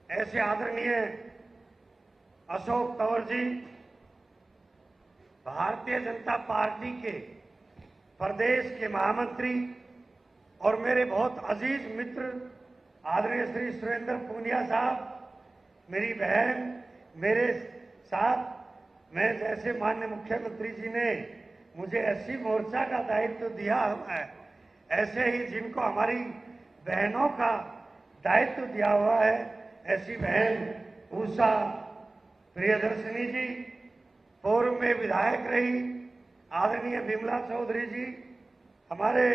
ऐसे आदरणीय अशोक तंवर जी, भारतीय जनता पार्टी के प्रदेश के महामंत्री और मेरे बहुत अजीज मित्र आदरणीय श्री सुरेंद्र पूनिया साहब, मेरी बहन, मेरे साथ मैं जैसे माननीय मुख्यमंत्री जी ने मुझे एससी मोर्चा का दायित्व दिया हुआ है, ऐसे ही जिनको हमारी बहनों का दायित्व दिया हुआ है, ऐसी बहन उषा प्रियदर्शनी जी, पूर्व में विधायक रही आदरणीय विमला चौधरी जी, हमारे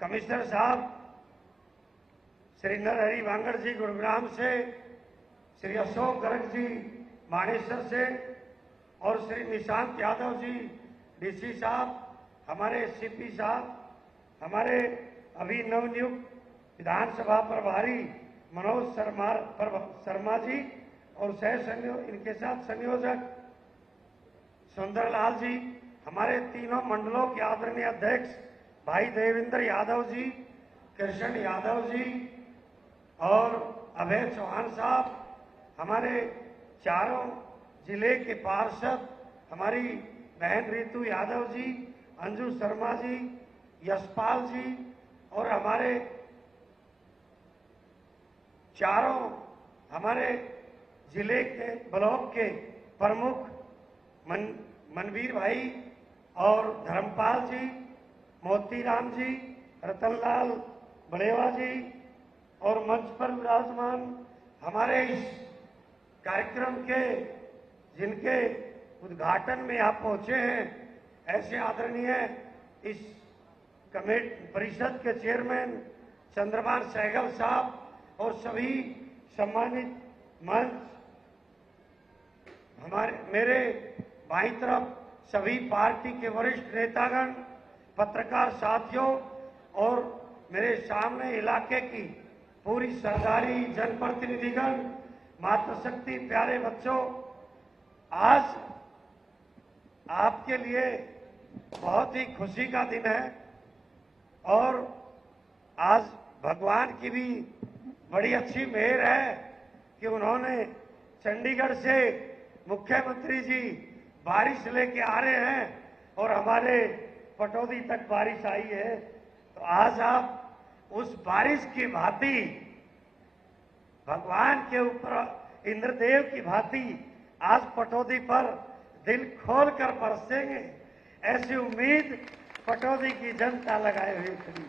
कमिश्नर साहब श्री नरहरि वांगड़ जी गुरुग्राम से, श्री अशोक गर्ग जी मानेसर से और श्री निशांत यादव जी डीसी साहब, हमारे सीपी साहब, हमारे अभी नवनियुक्त विधानसभा प्रभारी मनोज शर्मा जी और इनके साथ संयोजक सुंदरलाल जी, हमारे तीनों मंडलों के आदरणीय अध्यक्ष भाई देवेंद्र यादव जी, कृष्ण यादव जी और अभय चौहान साहब, हमारे चारों जिले के पार्षद, हमारी बहन रितु यादव जी, अंजू शर्मा जी, यशपाल जी और हमारे चारों हमारे जिले के ब्लॉक के प्रमुख मनवीर भाई और धर्मपाल जी, मोतीराम जी, रतनलाल बड़ेवा जी और मंच पर विराजमान हमारे इस कार्यक्रम के जिनके उद्घाटन में आप पहुंचे हैं, ऐसे आदरणीय इस परिषद के चेयरमैन चंद्रभान सहगल साहब और सभी सम्मानित मंच, मेरे बाईं तरफ सभी पार्टी के वरिष्ठ नेतागण, पत्रकार साथियों और मेरे सामने इलाके की पूरी सरदारी जनप्रतिनिधिगण, मातृशक्ति, प्यारे बच्चों, आज आपके लिए बहुत ही खुशी का दिन है और आज भगवान की भी बड़ी अच्छी मेहर है कि उन्होंने चंडीगढ़ से मुख्यमंत्री जी बारिश लेके आ रहे हैं और हमारे पटौदी तक बारिश आई है, तो आज आप उस बारिश की भांति भगवान के ऊपर इंद्रदेव की भांति आज पटौदी पर दिल खोलकर बरसेंगे, ऐसी उम्मीद पटौदी की जनता लगाए हुई खड़ी।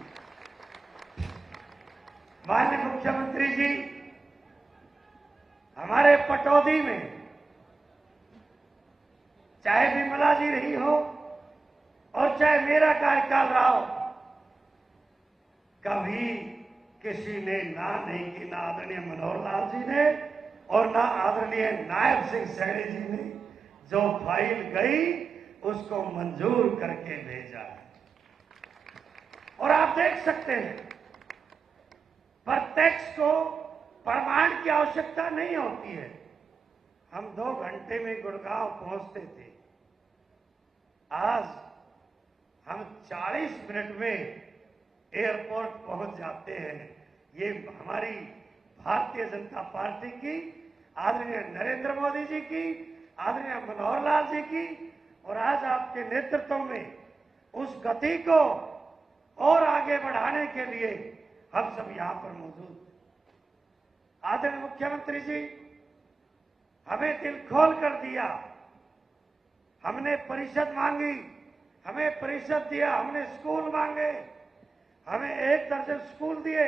माननीय मुख्यमंत्री जी, हमारे पटौदी में चाहे विमला जी रही हो और चाहे मेरा कार्यकाल रहा हो, कभी किसी ने ना नहीं की, ना आदरणीय मनोहर लाल जी ने और ना आदरणीय नायब सिंह सैनी जी ने जो फाइल गई उसको मंजूर करके भेजा है। और आप देख सकते हैं, प्रत्यक्ष को प्रमाण की आवश्यकता नहीं होती है। हम 2 घंटे में गुड़गांव पहुंचते थे, आज हम 40 मिनट में एयरपोर्ट पहुंच जाते हैं। ये हमारी भारतीय जनता पार्टी की, आदरणीय नरेंद्र मोदी जी की, आदरणीय मनोहर लाल जी की और आज आपके नेतृत्व में उस गति को और आगे बढ़ाने के लिए हम सब यहां पर मौजूद हैं। आदरणीय मुख्यमंत्री जी, हमें दिल खोल कर दिया, हमने परिषद मांगी, हमें परिषद दिया, हमने स्कूल मांगे, हमें 1 दर्जन स्कूल दिए,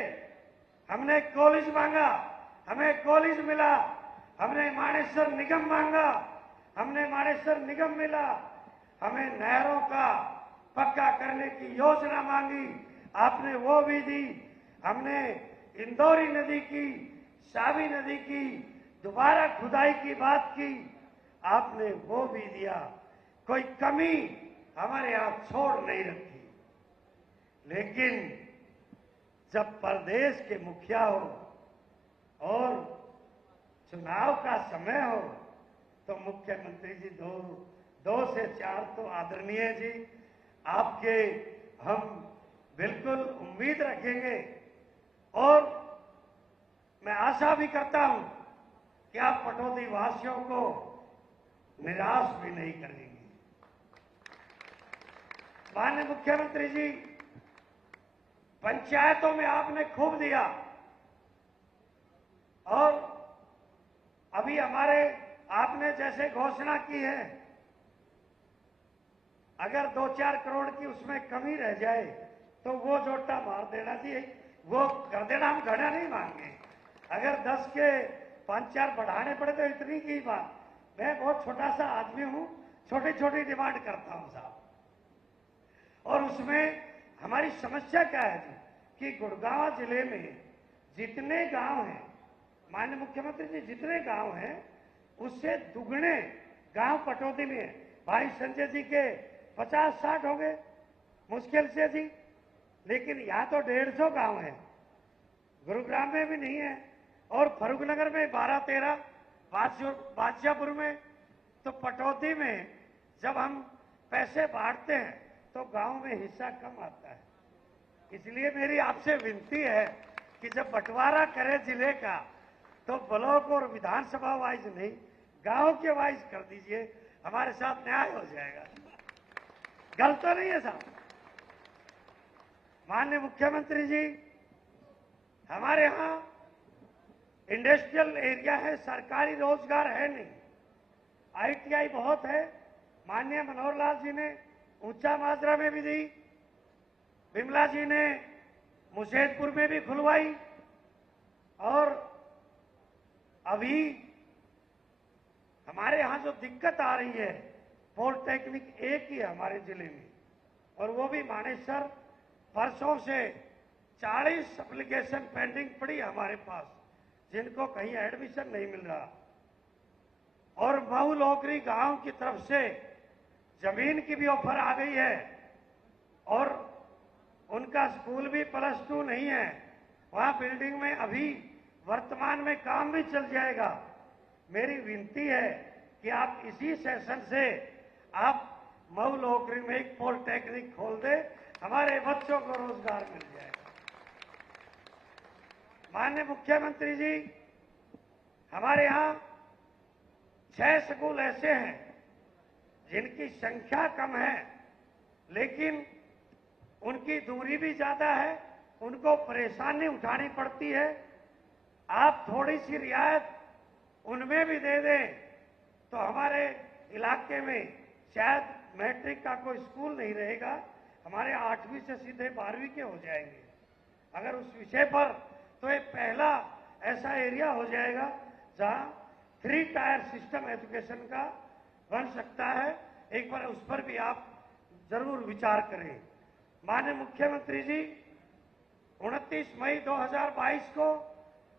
हमने कॉलेज मांगा, हमें कॉलेज मिला, हमने मानेसर निगम मांगा, हमने मानेसर निगम मिला, हमें नहरों का पक्का करने की योजना मांगी, आपने वो भी दी, हमने इंदौरी नदी की, सावी नदी की दोबारा खुदाई की बात की, आपने वो भी दिया। कोई कमी हमारे यहां छोड़ नहीं रखी। लेकिन जब प्रदेश के मुखिया हो और चुनाव का समय हो तो मुख्यमंत्री जी 2 से 4 तो आदरणीय जी आपके हम बिल्कुल उम्मीद रखेंगे और मैं आशा भी करता हूं कि आप पटौदी वासियों को निराश भी नहीं करेंगे। माननीय मुख्यमंत्री जी, पंचायतों में आपने खूब दिया और अभी हमारे आपने जैसे घोषणा की है, अगर 2-4 करोड़ की उसमें कमी रह जाए तो वो जोटा मार देना चाहिए, वो कर देना, हम घड़ा नहीं मांगे। अगर 10 के 5-4 बढ़ाने पड़े तो इतनी की बात। मैं बहुत छोटा सा आदमी हूं, छोटी छोटी डिमांड करता हूं साहब। और उसमें हमारी समस्या क्या है जी कि गुड़गांव जिले में जितने गांव हैं, माननीय मुख्यमंत्री जी, जितने गांव हैं उससे दुगने गांव पटौदी में है। भाई संजय जी के 50-60 हो गए मुश्किल से जी, लेकिन यहाँ तो 150 गांव है, गुरुग्राम में भी नहीं है और फरूखनगर में 12-13, बादशाहपुर में। तो पटौदी में जब हम पैसे बांटते हैं तो गांव में हिस्सा कम आता है। इसलिए मेरी आपसे विनती है कि जब बंटवारा करें जिले का तो ब्लॉक और विधानसभा वाइज नहीं, गांव के वाइज कर दीजिए, हमारे साथ न्याय हो जाएगा। गलत तो नहीं है साहब। माननीय मुख्यमंत्री जी, हमारे यहां इंडस्ट्रियल एरिया है, सरकारी रोजगार है नहीं, ITI बहुत है। माननीय मनोहर लाल जी ने ऊंचा माजरा में भी दी, विमला जी ने मुशेदपुर में भी खुलवाई और अभी हमारे यहां जो दिक्कत आ रही है, पॉलिटेक्निक एक ही है हमारे जिले में और वो भी मानेसर। परसों से 40 एप्लीकेशन पेंडिंग पड़ी हमारे पास, जिनको कहीं एडमिशन नहीं मिल रहा। और महू लोकरी गांव की तरफ से जमीन की भी ऑफर आ गई है और उनका स्कूल भी +2 नहीं है, वहां बिल्डिंग में अभी वर्तमान में काम भी चल जाएगा। मेरी विनती है कि आप इसी सेशन से आप महू लोकरी में एक पॉलिटेक्निक खोल दे, हमारे बच्चों को रोजगार मिल जाएगा। माननीय मुख्यमंत्री जी, हमारे यहां 6 स्कूल ऐसे हैं जिनकी संख्या कम है, लेकिन उनकी दूरी भी ज्यादा है, उनको परेशानी उठानी पड़ती है। आप थोड़ी सी रियायत उनमें भी दे दें तो हमारे इलाके में शायद मैट्रिक का कोई स्कूल नहीं रहेगा, हमारे 8वीं से सीधे 12वीं के हो जाएंगे। अगर उस विषय पर तो ये पहला ऐसा एरिया हो जाएगा जहां 3 टायर सिस्टम एजुकेशन का बन सकता है। एक बार उस पर भी आप जरूर विचार करें। माननीय मुख्यमंत्री जी, 29 मई 2022 को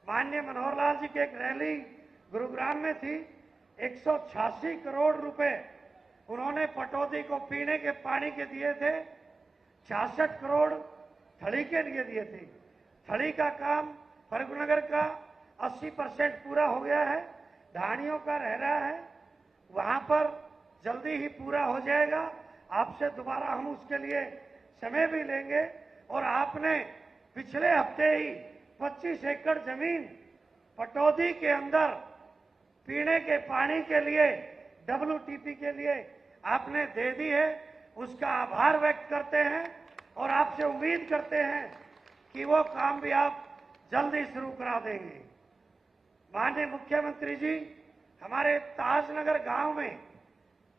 माननीय मनोहर लाल जी की एक रैली गुरुग्राम में थी। 186 करोड़ रुपए उन्होंने पटौदी को पीने के पानी के दिए थे। 66 करोड़ थड़ी के लिए दिए थे। थड़ी का काम फर्रुखनगर का 80% पूरा हो गया है, ढाणियों का रह रहा है, वहां पर जल्दी ही पूरा हो जाएगा। आपसे दोबारा हम उसके लिए समय भी लेंगे। और आपने पिछले हफ्ते ही 25 एकड़ जमीन पटौदी के अंदर पीने के पानी के लिए WTP के लिए आपने दे दी है, उसका आभार व्यक्त करते हैं और आपसे उम्मीद करते हैं कि वो काम भी आप जल्दी शुरू करा देंगे। माननीय मुख्यमंत्री जी, हमारे ताजनगर गांव में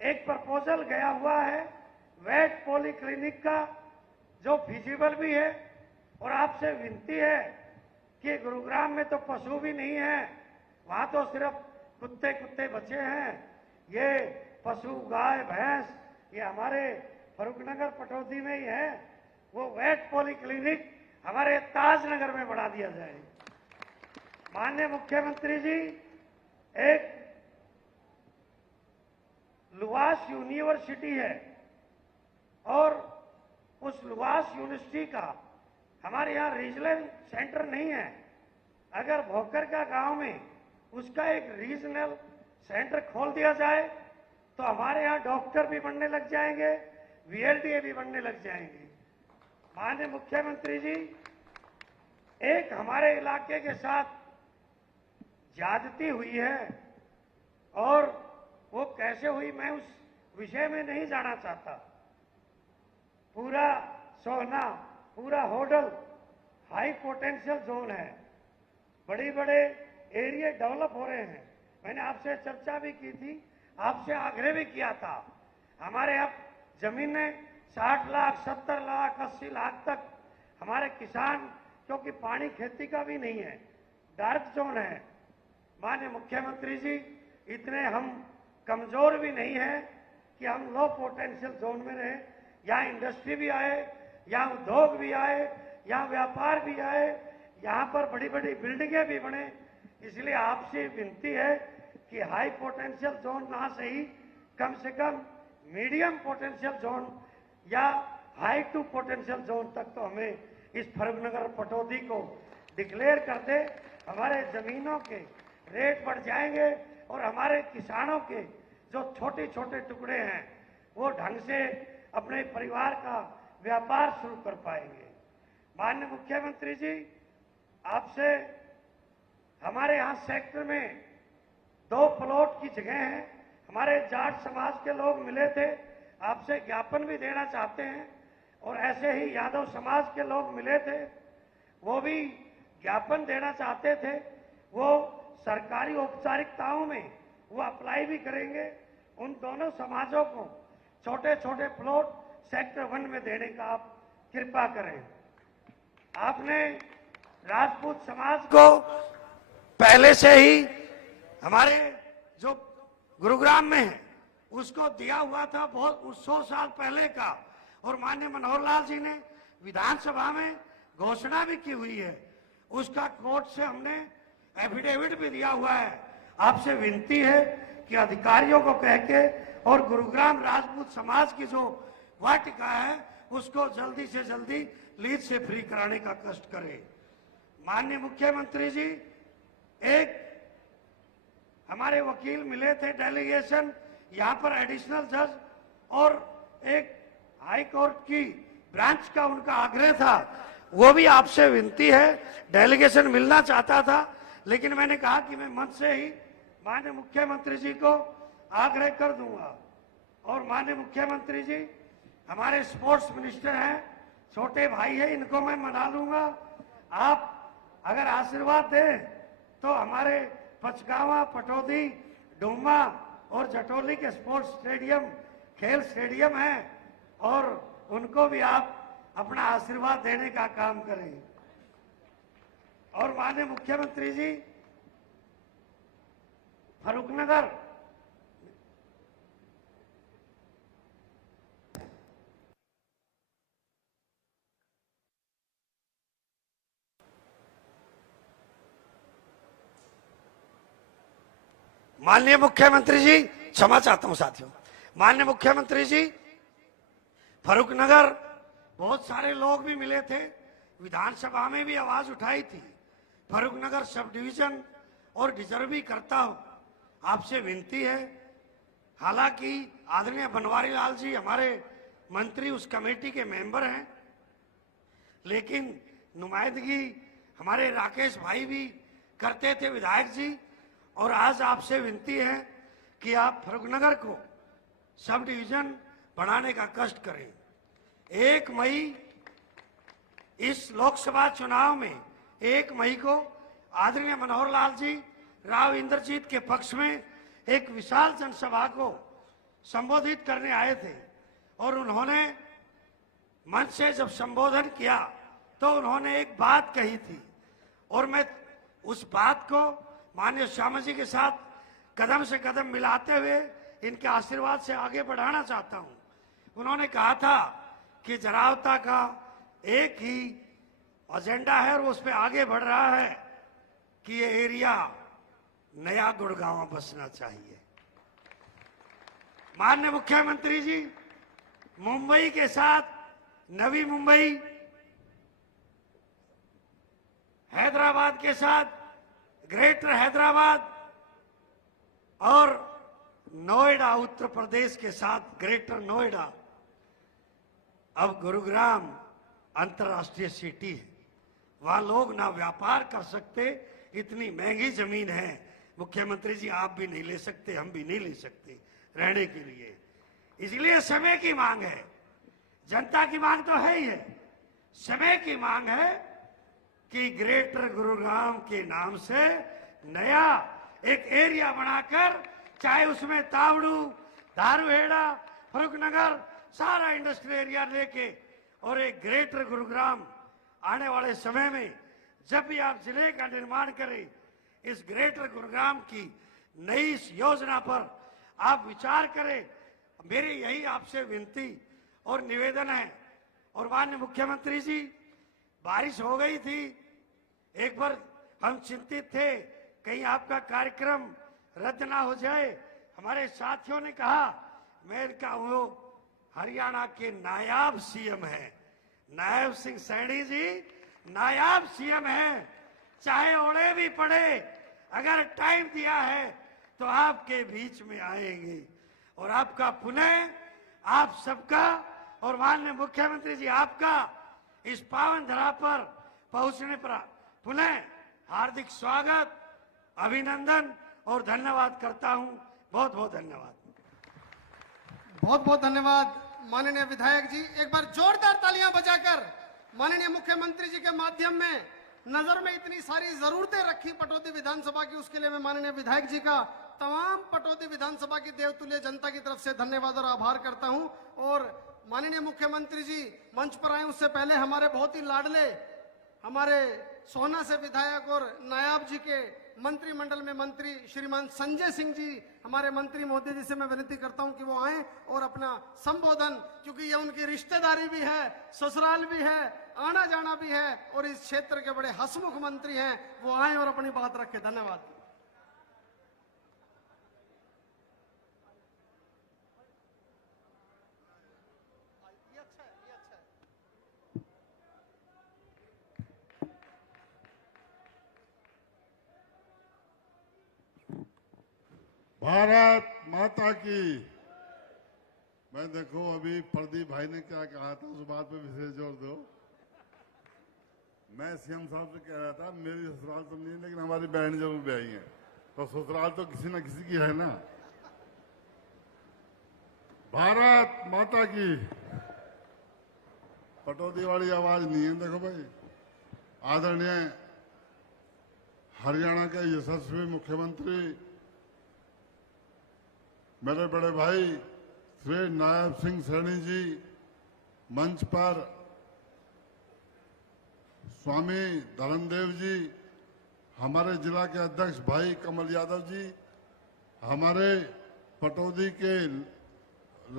एक प्रपोजल गया हुआ है वेट पॉलीक्लिनिक का, जो फिजिबल भी है। और आपसे विनती है कि गुरुग्राम में तो पशु भी नहीं है, वहां तो सिर्फ कुत्ते कुत्ते बचे हैं। ये पशु गाय भैंस ये हमारे फर्रुखनगर पटौदी में ही है। वो वेट पॉलीक्लिनिक हमारे ताजनगर में बढ़ा दिया जाए। माननीय मुख्यमंत्री जी, एक लुवास यूनिवर्सिटी है और उस लुवास यूनिवर्सिटी का हमारे यहाँ रीजनल सेंटर नहीं है। अगर भोकर का गांव में उसका एक रीजनल सेंटर खोल दिया जाए तो हमारे यहाँ डॉक्टर भी बनने लग जाएंगे, VLDA भी बनने लग जाएंगे। माननीय मुख्यमंत्री जी, एक हमारे इलाके के साथ ज्यादती हुई है और वो कैसे हुई मैं उस विषय में नहीं जाना चाहता। पूरा सोहना, पूरा होडल हाई पोटेंशियल जोन है, बड़े बड़े एरिया डेवलप हो रहे हैं। मैंने आपसे चर्चा भी की थी, आपसे आग्रह भी किया था। हमारे अब जमीनें 60 लाख, 70 लाख, 80 लाख तक हमारे किसान, क्योंकि पानी खेती का भी नहीं है, डार्क जोन है। माननीय मुख्यमंत्री जी, इतने हम कमजोर भी नहीं है कि हम लो पोटेंशियल जोन में रहे। यहाँ इंडस्ट्री भी आए, यहाँ उद्योग भी आए, यहाँ व्यापार भी आए, यहाँ पर बड़ी बड़ी बिल्डिंगें भी बने। इसलिए आपसे विनती है कि हाई पोटेंशियल जोन ना सही, कम से कम मीडियम पोटेंशियल जोन या हाई टू पोटेंशियल जोन तक तो हमें इस फर्रुखनगर पटौदी को डिक्लेयर कर दे। हमारे जमीनों के रेट बढ़ जाएंगे और हमारे किसानों के जो छोटे छोटे टुकड़े हैं वो ढंग से अपने परिवार का व्यापार शुरू कर पाएंगे। माननीय मुख्यमंत्री जी, आपसे हमारे यहाँ सेक्टर में 2 प्लॉट की जगह है। हमारे जाट समाज के लोग मिले थे, आपसे ज्ञापन भी देना चाहते हैं। और ऐसे ही यादव समाज के लोग मिले थे, वो भी ज्ञापन देना चाहते थे। वो सरकारी औपचारिकताओं में वो अप्लाई भी करेंगे। उन दोनों समाजों को छोटे छोटे प्लॉट सेक्टर 1 में देने का आप कृपा करें। आपने राजपूत समाज को पहले से ही हमारे जो गुरुग्राम में है उसको दिया हुआ था बहुत 100 साल पहले का, और माननीय मनोहर लाल जी ने विधानसभा में घोषणा भी की हुई है। उसका कोर्ट से हमने एफिडेविट भी दिया हुआ है। आपसे विनती है कि अधिकारियों को कह के और गुरुग्राम राजपूत समाज की जो वाटिका है उसको जल्दी से जल्दी लीज से फ्री कराने का कष्ट करें। माननीय मुख्यमंत्री जी, एक हमारे वकील मिले थे डेलीगेशन, यहाँ पर एडिशनल जज और एक हाई कोर्ट की ब्रांच का उनका आग्रह था, वो भी आपसे विनती है। डेलीगेशन मिलना चाहता था, लेकिन मैंने कहा कि मैं मन से ही माननीय मुख्यमंत्री जी को आग्रह कर दूंगा। और माननीय मुख्यमंत्री जी, हमारे स्पोर्ट्स मिनिस्टर हैं छोटे भाई है, इनको मैं मना लूंगा। आप अगर आशीर्वाद दें तो हमारे पचगावा, पटौदी, डूमा और जटोली के स्पोर्ट्स स्टेडियम, खेल स्टेडियम है, और उनको भी आप अपना आशीर्वाद देने का काम करें। और माननीय मुख्यमंत्री जी, फरुखनगर माननीय मुख्यमंत्री जी, क्षमा चाहता हूं साथियों, माननीय मुख्यमंत्री जी, फरुखनगर बहुत सारे लोग भी मिले थे, विधानसभा में भी आवाज उठाई थी। फरुखनगर सब डिवीजन और डिजर्व भी करता हूं, आपसे विनती है। हालांकि आदरणीय बनवारी लाल जी हमारे मंत्री उस कमेटी के मेंबर हैं, लेकिन नुमाइंदगी हमारे राकेश भाई भी करते थे, विधायक जी। और आज आपसे विनती है कि आप फरुखनगर को सब डिवीजन बढ़ाने का कष्ट करें। 1 मई इस लोकसभा चुनाव में 1 मई को आदरणीय मनोहर लाल जी राव इंद्रजीत के पक्ष में एक विशाल जनसभा को संबोधित करने आए थे, और उन्होंने मंच से जब संबोधन किया तो उन्होंने एक बात कही थी, और मैं उस बात को माननीय श्यामा जी के साथ कदम से कदम मिलाते हुए इनके आशीर्वाद से आगे बढ़ाना चाहता हूं। उन्होंने कहा था कि जरावता का एक ही एजेंडा है और उस पर आगे बढ़ रहा है कि ये एरिया नया गुड़गांव बसना चाहिए। माननीय मुख्यमंत्री जी, मुंबई के साथ नवी मुंबई, हैदराबाद के साथ ग्रेटर हैदराबाद और नोएडा, उत्तर प्रदेश के साथ ग्रेटर नोएडा, अब गुरुग्राम अंतर्राष्ट्रीय सिटी है। वहां लोग ना व्यापार कर सकते, इतनी महंगी जमीन है। मुख्यमंत्री जी, आप भी नहीं ले सकते, हम भी नहीं ले सकते रहने के लिए। इसलिए समय की मांग है, जनता की मांग तो है ही है, समय की मांग है कि ग्रेटर गुरुग्राम के नाम से नया एक एरिया बनाकर, चाहे उसमें तावड़ू, धारूहेड़ा, फरुखनगर, सारा इंडस्ट्रियल एरिया लेके, और एक ग्रेटर गुरुग्राम आने वाले समय में जब भी आप जिले का निर्माण करें, इस ग्रेटर गुरुग्राम की नई इस योजना पर आप विचार करें। मेरी यही आपसे विनती और निवेदन है। और माननीय मुख्यमंत्री जी, बारिश हो गई थी, एक बार हम चिंतित थे कहीं आपका कार्यक्रम रद्द ना हो जाए। हमारे साथियों ने कहा, मैं इनका वो हरियाणा के नायाब सीएम है, नायब सिंह सैनी जी नायाब सीएम है, चाहे ओढ़े भी पड़े, अगर टाइम दिया है तो आपके बीच में आएंगे। और आपका पुनः, आप सबका और माननीय मुख्यमंत्री जी आपका इस पावन धरा पर पहुंचने पर पुनः हार्दिक स्वागत, अभिनंदन और धन्यवाद करता हूं। बहुत बहुत धन्यवाद। बहुत बहुत धन्यवाद माननीय विधायक जी। एक बार जोरदार तालियां बजाकर माननीय मुख्यमंत्री जी के माध्यम में नजर में इतनी सारी जरूरतें रखी पटौदी विधानसभा की, उसके लिए मैं माननीय विधायक जी का तमाम पटौदी विधानसभा की देवतुल्य जनता की तरफ से धन्यवाद और आभार करता हूं। और माननीय मुख्यमंत्री जी मंच पर आए उससे पहले हमारे बहुत ही लाडले, हमारे सोहना से विधायक और नायाब जी के मंत्रिमंडल में मंत्री श्रीमान संजय सिंह जी, हमारे मंत्री महोदय जी से मैं विनती करता हूं कि वो आए और अपना संबोधन, क्योंकि ये उनकी रिश्तेदारी भी है, ससुराल भी है, आना जाना भी है, और इस क्षेत्र के बड़े हसमुख मंत्री हैं, वो आए और अपनी बात रखें। धन्यवाद। भारत माता की। मैं देखो अभी प्रदीप भाई ने क्या कहा था, उस बात पे विशेष जोर दो। मैं सीएम साहब से कह रहा था, मेरी ससुराल तो नहीं, लेकिन हमारी बहन जरूर ब्याही है, तो ससुराल तो किसी न किसी की है ना। भारत माता की। पटौदी वाली आवाज नहीं है। देखो भाई, आदरणीय हरियाणा के यशस्वी मुख्यमंत्री मेरे बड़े भाई श्री नायब सिंह सैनी जी, मंच पर स्वामी धर्मदेव जी, हमारे जिला के अध्यक्ष भाई कमल यादव जी, हमारे पटौदी के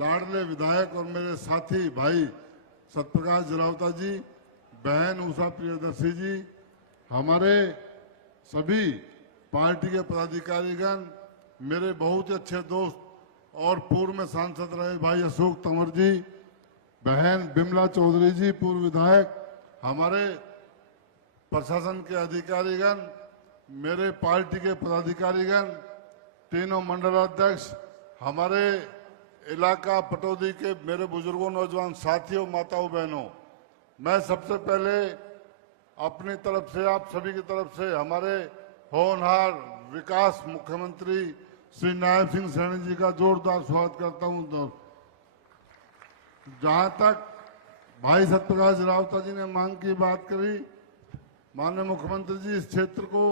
लाडले विधायक और मेरे साथी भाई सत्यप्रकाश जरावता जी, बहन उषा प्रियदर्शी जी, हमारे सभी पार्टी के पदाधिकारीगण, मेरे बहुत ही अच्छे दोस्त और पूर्व में सांसद रहे भाई अशोक तंवर जी, बहन बिमला चौधरी जी पूर्व विधायक, हमारे प्रशासन के अधिकारीगण, मेरे पार्टी के पदाधिकारीगण, तीनों मंडलाध्यक्ष, हमारे इलाका पटौदी के मेरे बुजुर्गों, नौजवान साथियों, माताओं, बहनों, मैं सबसे पहले अपनी तरफ से, आप सभी की तरफ से हमारे होनहार विकास मुख्यमंत्री श्री नायब सिंह सैनी जी का जोरदार स्वागत करता हूं। जहां तक भाई सत्यप्रकाश रावता जी ने मांग की बात करी, माननीय मुख्यमंत्री जी, इस क्षेत्र को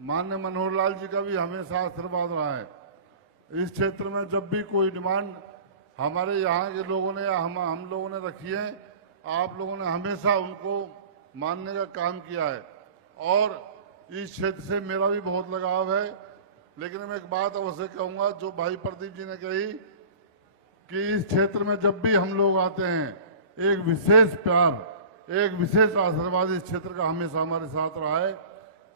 माननीय मनोहर लाल जी का भी हमेशा आशीर्वाद रहा है। इस क्षेत्र में जब भी कोई डिमांड हमारे यहाँ के लोगों ने या हम लोगों ने रखी है, आप लोगों ने हमेशा उनको मानने का काम किया है और इस क्षेत्र से मेरा भी बहुत लगाव है। लेकिन मैं एक बात अवश्य कहूंगा, जो भाई प्रदीप जी ने कही कि इस क्षेत्र में जब भी हम लोग आते हैं, एक विशेष प्यार, एक विशेष आशीर्वाद इस क्षेत्र का हमेशा हमारे साथ रहा है,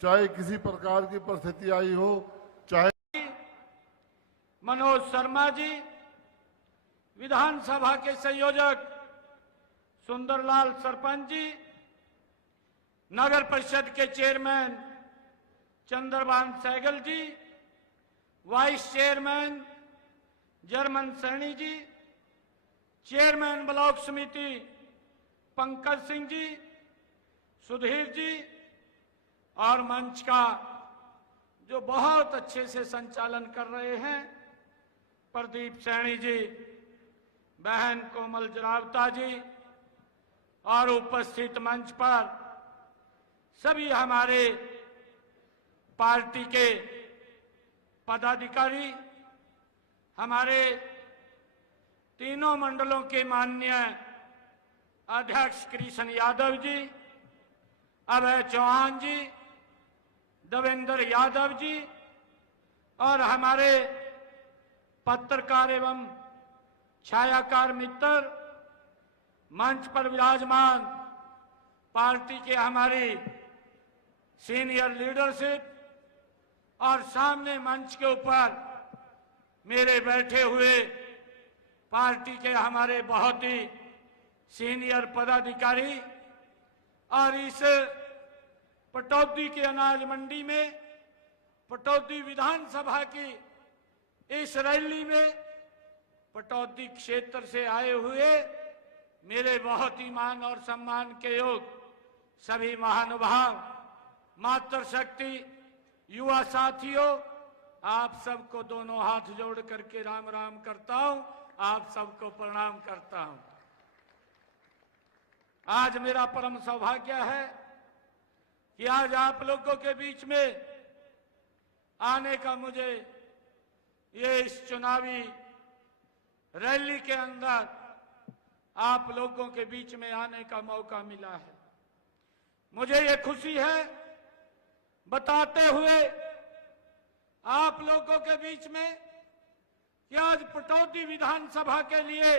चाहे किसी प्रकार की परिस्थिति आई हो। चाहे मनोज शर्मा जी, विधानसभा के संयोजक सुंदरलाल सरपंच जी, नगर परिषद के चेयरमैन चंद्रभान सहगल जी, vice chairman German Saini ji, chairman block समिति पंकज सिंह जी, सुधीर जी, और मंच का जो बहुत अच्छे से संचालन कर रहे हैं प्रदीप सैनी जी, बहन कोमल जरावता जी, और उपस्थित मंच पर सभी हमारे पार्टी के पदाधिकारी, हमारे तीनों मंडलों के माननीय अध्यक्ष कृष्ण यादव जी, अभय चौहान जी, देवेंद्र यादव जी, और हमारे पत्रकार एवं छायाकार मित्र, मंच पर विराजमान पार्टी के हमारी सीनियर लीडरशिप, और सामने मंच के ऊपर मेरे बैठे हुए पार्टी के हमारे बहुत ही सीनियर पदाधिकारी, और इस पटौदी के अनाज मंडी में, पटौदी विधानसभा की इस रैली में पटौदी क्षेत्र से आए हुए मेरे बहुत ही मान और सम्मान के योग सभी महानुभाव, मातृशक्ति, युवा साथियों, आप सबको दोनों हाथ जोड़ करके राम राम करता हूं, आप सबको प्रणाम करता हूं। आज मेरा परम सौभाग्य है कि आज आप लोगों के बीच में आने का, मुझे ये इस चुनावी रैली के अंदर आप लोगों के बीच में आने का मौका मिला है। मुझे ये खुशी है बताते हुए आप लोगों के बीच में कि आज पटौदी विधानसभा के लिए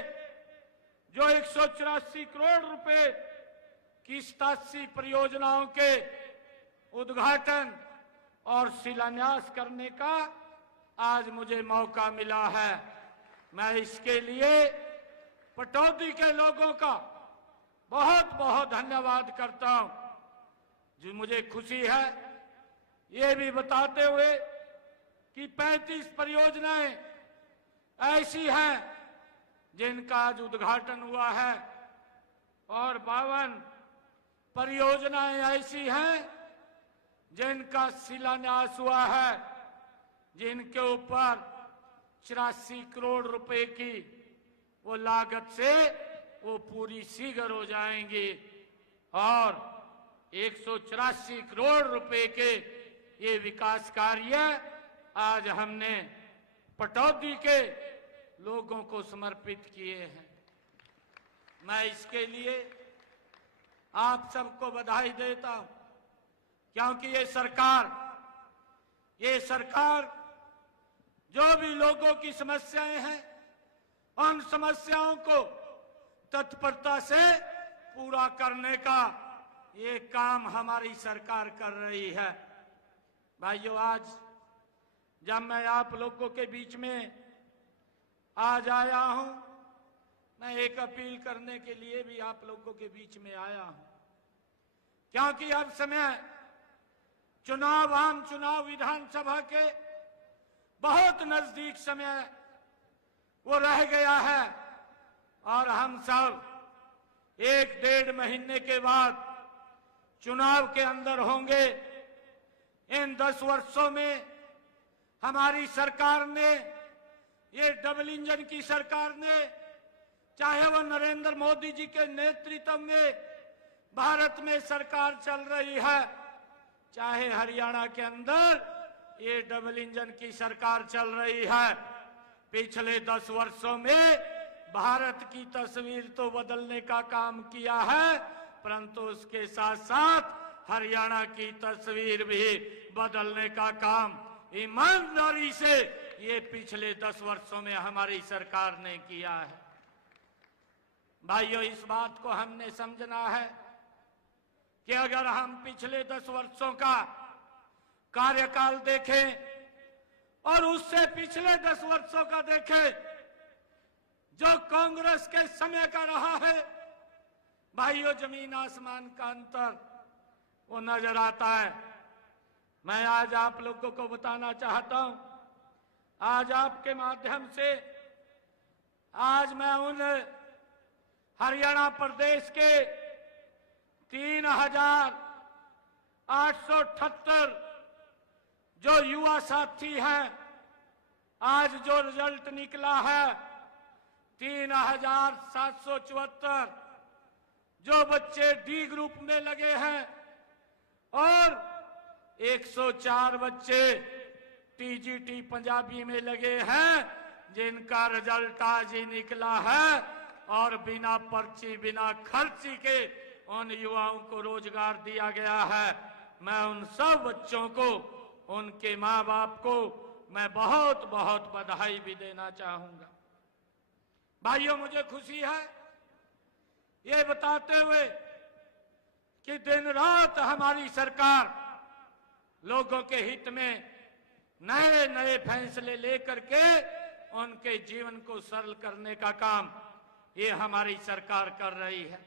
जो 184 करोड़ रुपए की 87 परियोजनाओं के उद्घाटन और शिलान्यास करने का आज मुझे मौका मिला है। मैं इसके लिए पटौदी के लोगों का बहुत बहुत धन्यवाद करता हूं। जो मुझे खुशी है ये भी बताते हुए कि 35 परियोजनाएं ऐसी हैं जिनका आज उद्घाटन हुआ है, और 52 परियोजनाएं ऐसी हैं जिनका शिलान्यास हुआ है, जिनके ऊपर 84 करोड़ रुपए की वो लागत से वो पूरी शीघ्र हो जाएंगी और 184 करोड़ रुपए के ये विकास कार्य आज हमने पटौदी के लोगों को समर्पित किए हैं। मैं इसके लिए आप सबको बधाई देता हूं, क्योंकि ये सरकार जो भी लोगों की समस्याएं हैं उन समस्याओं को तत्परता से पूरा करने का ये काम हमारी सरकार कर रही है। भाइयों, आज जब मैं आप लोगों के बीच में आज आया हूं, मैं एक अपील करने के लिए भी आप लोगों के बीच में आया हूं, क्योंकि अब समय आम चुनाव विधानसभा के बहुत नजदीक समय वो रह गया है और हम सब 1-1.5 महीने के बाद चुनाव के अंदर होंगे। इन 10 वर्षों में हमारी सरकार ने, ये डबल इंजन की सरकार ने, चाहे वो नरेंद्र मोदी जी के नेतृत्व में भारत में सरकार चल रही है, चाहे हरियाणा के अंदर ये डबल इंजन की सरकार चल रही है, पिछले 10 वर्षों में भारत की तस्वीर तो बदलने का काम किया है, परंतु उसके साथ साथ हरियाणा की तस्वीर भी बदलने का काम ईमानदारी से ये पिछले 10 वर्षों में हमारी सरकार ने किया है। भाइयों, इस बात को हमने समझना है कि अगर हम पिछले 10 वर्षों का कार्यकाल देखें और उससे पिछले 10 वर्षों का देखें जो कांग्रेस के समय का रहा है, भाइयों, जमीन आसमान का अंतर वो नजर आता है। मैं आज आप लोगों को बताना चाहता हूं, आज आपके माध्यम से आज मैं उन हरियाणा प्रदेश के 3,878 जो युवा साथी हैं, आज जो रिजल्ट निकला है 3,774 जो बच्चे डी ग्रुप में लगे हैं और 104 बच्चे टीजीटी पंजाबी में लगे हैं, जिनका रिजल्ट आज ही निकला है और बिना पर्ची बिना खर्ची के उन युवाओं को रोजगार दिया गया है। मैं उन सब बच्चों को, उनके मां बाप को मैं बहुत बहुत बधाई भी देना चाहूंगा। भाइयों, मुझे खुशी है ये बताते हुए कि दिन रात हमारी सरकार लोगों के हित में नए नए फैसले लेकर के उनके जीवन को सरल करने का काम ये हमारी सरकार कर रही है।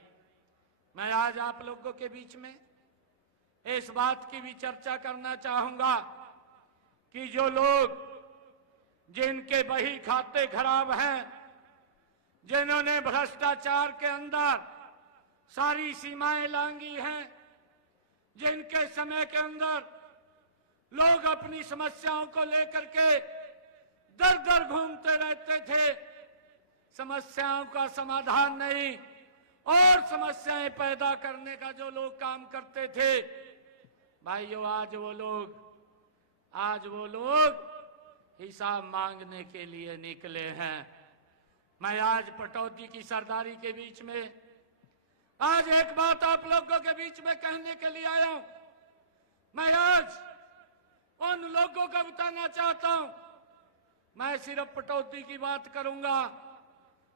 मैं आज आप लोगों के बीच में इस बात की भी चर्चा करना चाहूंगा कि जो लोग जिनके बही खाते खराब हैं, जिन्होंने भ्रष्टाचार के अंदर सारी सीमाएं लांघी हैं, जिनके समय के अंदर लोग अपनी समस्याओं को लेकर के दर दर घूमते रहते थे, समस्याओं का समाधान नहीं और समस्याएं पैदा करने का जो लोग काम करते थे, भाइयों, आज वो लोग हिसाब मांगने के लिए निकले हैं। मैं आज पटौदी की सरदारी के बीच में आज एक बात आप लोगों के बीच में कहने के लिए आया हूं। मैं आज उन लोगों को बताना चाहता हूं, मैं सिर्फ पटौदी की बात करूंगा,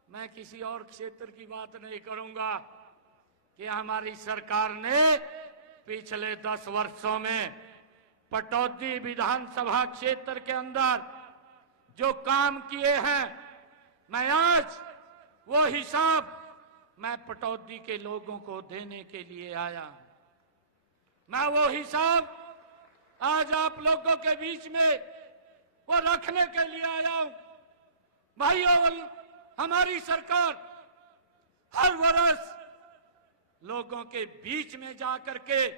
मैं किसी और क्षेत्र की बात नहीं करूंगा कि हमारी सरकार ने पिछले 10 वर्षों में पटौदी विधानसभा क्षेत्र के अंदर जो काम किए हैं, मैं आज वो हिसाब मैं पटौदी के लोगों को देने के लिए आया हूं। मैं वो हिसाब आज आप लोगों के बीच में वो रखने के लिए आया हूं। भाइयों, हमारी सरकार हर वर्ष लोगों के बीच में जाकर के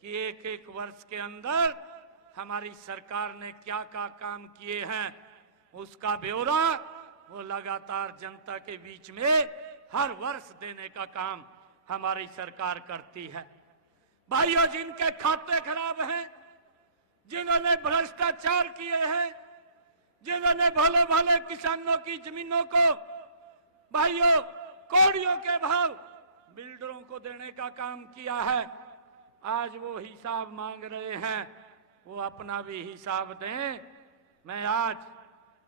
कि एक वर्ष के अंदर हमारी सरकार ने क्या क्या काम किए हैं उसका ब्यौरा वो लगातार जनता के बीच में हर वर्ष देने का काम हमारी सरकार करती है। भाइयों, जिनके खाते खराब हैं, जिन्होंने भ्रष्टाचार किए हैं, जिन्होंने भले भले किसानों की जमीनों को भाइयों कौड़ियों के भाव बिल्डरों को देने का काम किया है, आज वो हिसाब मांग रहे हैं। वो अपना भी हिसाब दें। मैं आज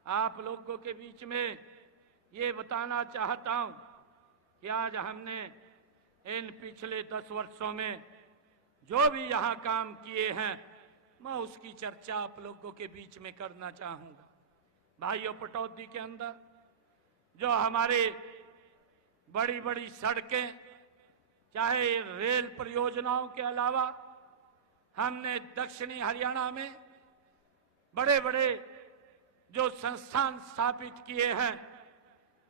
आप लोगों के बीच में ये बताना चाहता हूं कि आज हमने इन पिछले 10 वर्षों में जो भी यहां काम किए हैं, मैं उसकी चर्चा आप लोगों के बीच में करना चाहूंगा। भाइयों, पटौदी के अंदर जो हमारे बड़ी बड़ी सड़कें, चाहे रेल परियोजनाओं के अलावा हमने दक्षिणी हरियाणा में बड़े बड़े जो संस्थान स्थापित किए हैं,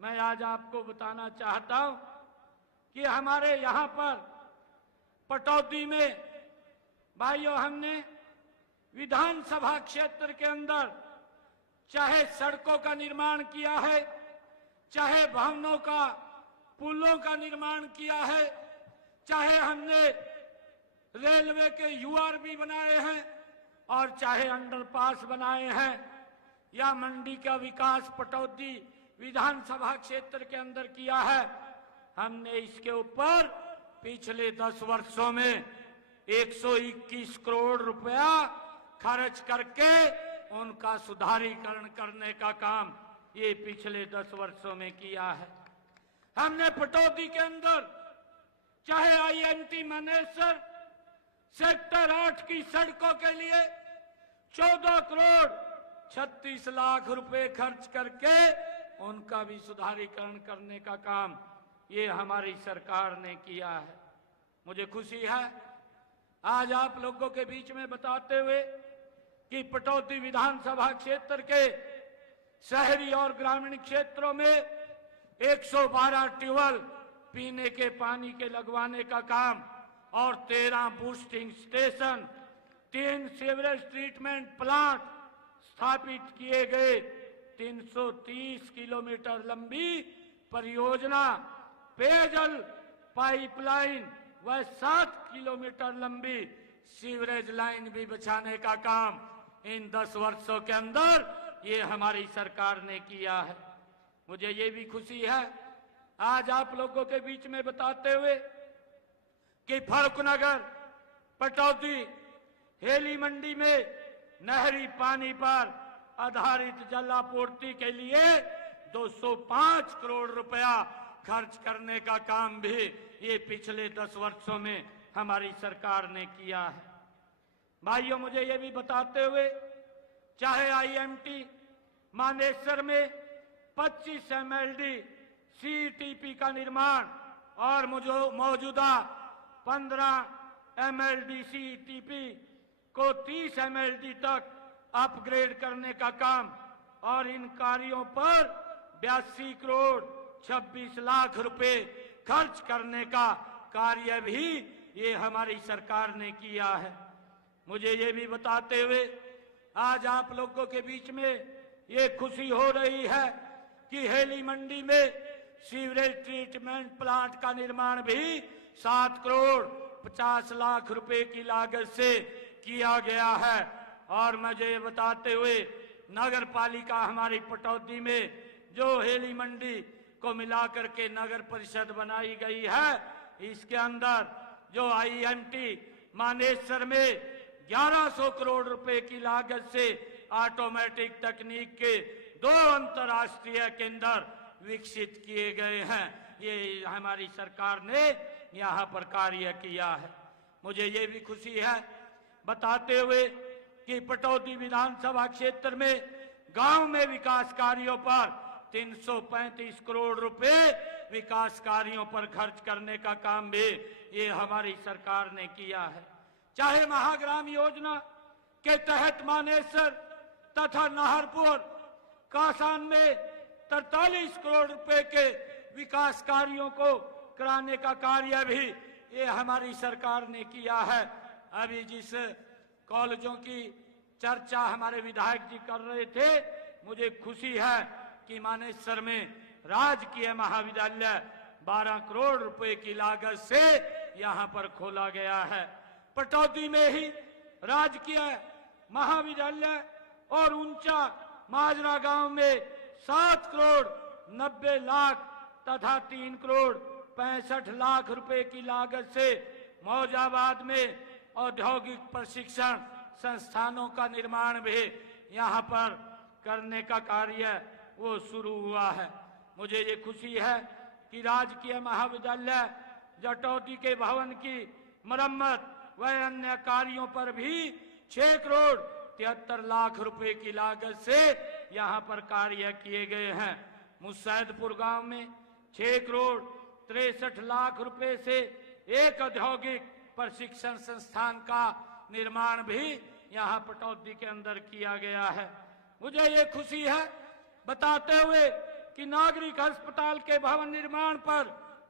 मैं आज आपको बताना चाहता हूं कि हमारे यहां पर पटौदी में भाइयों हमने विधानसभा क्षेत्र के अंदर चाहे सड़कों का निर्माण किया है, चाहे भवनों का, पुलों का निर्माण किया है, चाहे हमने रेलवे के यूआरबी बनाए हैं और चाहे अंडरपास बनाए हैं, या मंडी का विकास पटौदी विधानसभा क्षेत्र के अंदर किया है। हमने इसके ऊपर पिछले 10 वर्षों में 121 करोड़ रुपया खर्च करके उनका सुधारीकरण करने का काम ये पिछले 10 वर्षों में किया है। हमने पटौदी के अंदर चाहे आईएमटी मानेसर सेक्टर 8 की सड़कों के लिए 14 करोड़ 36 लाख रुपए खर्च करके उनका भी सुधारीकरण करने का काम ये हमारी सरकार ने किया है। मुझे खुशी है आज आप लोगों के बीच में बताते हुए कि पटौदी विधानसभा क्षेत्र के शहरी और ग्रामीण क्षेत्रों में 112 ट्यूबवेल पीने के पानी के लगवाने का काम और 13 boosting station, 3 sewerage treatment plant स्थापित किए गए। 330 किलोमीटर लंबी परियोजना पेयजल पाइपलाइन व 7 किलोमीटर लंबी सीवरेज लाइन भी बिछाने का काम इन 10 वर्षों के अंदर ये हमारी सरकार ने किया है। मुझे ये भी खुशी है आज आप लोगों के बीच में बताते हुए कि फर्रुखनगर, पटौदी, हेली मंडी में नहरी पानी पर आधारित जल आपूर्ति के लिए 205 करोड़ रुपया खर्च करने का काम भी ये पिछले 10 वर्षों में हमारी सरकार ने किया है। भाइयों, मुझे ये भी बताते हुए चाहे आईएमटी मानेसर में 25 एमएलडी सीटीपी का निर्माण और मौजूदा 15 एमएलडी सीटीपी को 30 एमएलडी तक अपग्रेड करने का काम और इन कार्यों पर 82 करोड़ 26 लाख रुपए खर्च करने का कार्य भी ये हमारी सरकार ने किया है। मुझे ये भी बताते हुए आज आप लोगों के बीच में ये खुशी हो रही है कि हेली मंडी में सीवरेज ट्रीटमेंट प्लांट का निर्माण भी 7 करोड़ 50 लाख रुपए की लागत से किया गया है। और मुझे ये बताते हुए नगर पालिका हमारी पटौदी में जो हेली मंडी को मिलाकर के नगर परिषद बनाई गई है, इसके अंदर जो आईएमटी मानेसर में 1100 करोड़ रुपए की लागत से ऑटोमेटिक तकनीक के 2 अंतर्राष्ट्रीय केंद्र विकसित किए गए हैं, ये हमारी सरकार ने यहाँ पर कार्य किया है। मुझे ये भी खुशी है बताते हुए कि पटौदी विधानसभा क्षेत्र में गांव में विकास कार्यों पर 335 करोड़ रुपए विकास कार्यों पर खर्च करने का काम भी ये हमारी सरकार ने किया है। चाहे महाग्राम योजना के तहत मानेसर तथा नाहरपुर कासान में 43 करोड़ रुपए के विकास कार्यों को कराने का कार्य भी ये हमारी सरकार ने किया है। अभी जिस कॉलेजों की चर्चा हमारे विधायक जी कर रहे थे, मुझे खुशी है कि मानेसर में राजकीय महाविद्यालय 12 करोड़ रुपए की लागत से यहां पर खोला गया है। पटौदी में ही राजकीय महाविद्यालय और ऊंचा माजरा गांव में 7 करोड़ 90 लाख तथा 3 करोड़ 65 लाख रुपए की लागत से मौजाबाद में औद्योगिक प्रशिक्षण संस्थानों का निर्माण भी यहां पर करने का कार्य वो शुरू हुआ है। मुझे ये खुशी है कि राजकीय महाविद्यालय जटौती के भवन की मरम्मत व अन्य कार्यों पर भी 6 करोड़ 73 लाख रुपए की लागत से यहां पर कार्य किए गए हैं। मुसैदपुर गांव में 6 करोड़ 63 लाख रुपए से एक औद्योगिक प्रशिक्षण संस्थान का निर्माण भी यहां पटौदी के अंदर किया गया है। मुझे ये खुशी है बताते हुए कि नागरिक अस्पताल के भवन निर्माण पर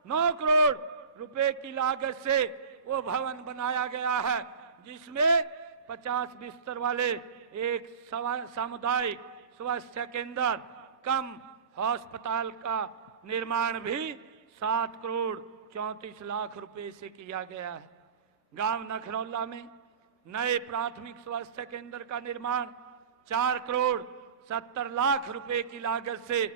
9 करोड़ रुपए की लागत से वो भवन बनाया गया है, जिसमें 50 बिस्तर वाले एक सामुदायिक स्वास्थ्य केंद्र कम अस्पताल का निर्माण भी 7 करोड़ 34 लाख रुपए से किया गया है। गांव नखरौला में नए प्राथमिक स्वास्थ्य केंद्र का निर्माण 4 करोड़ 70 लाख रुपए की लागत से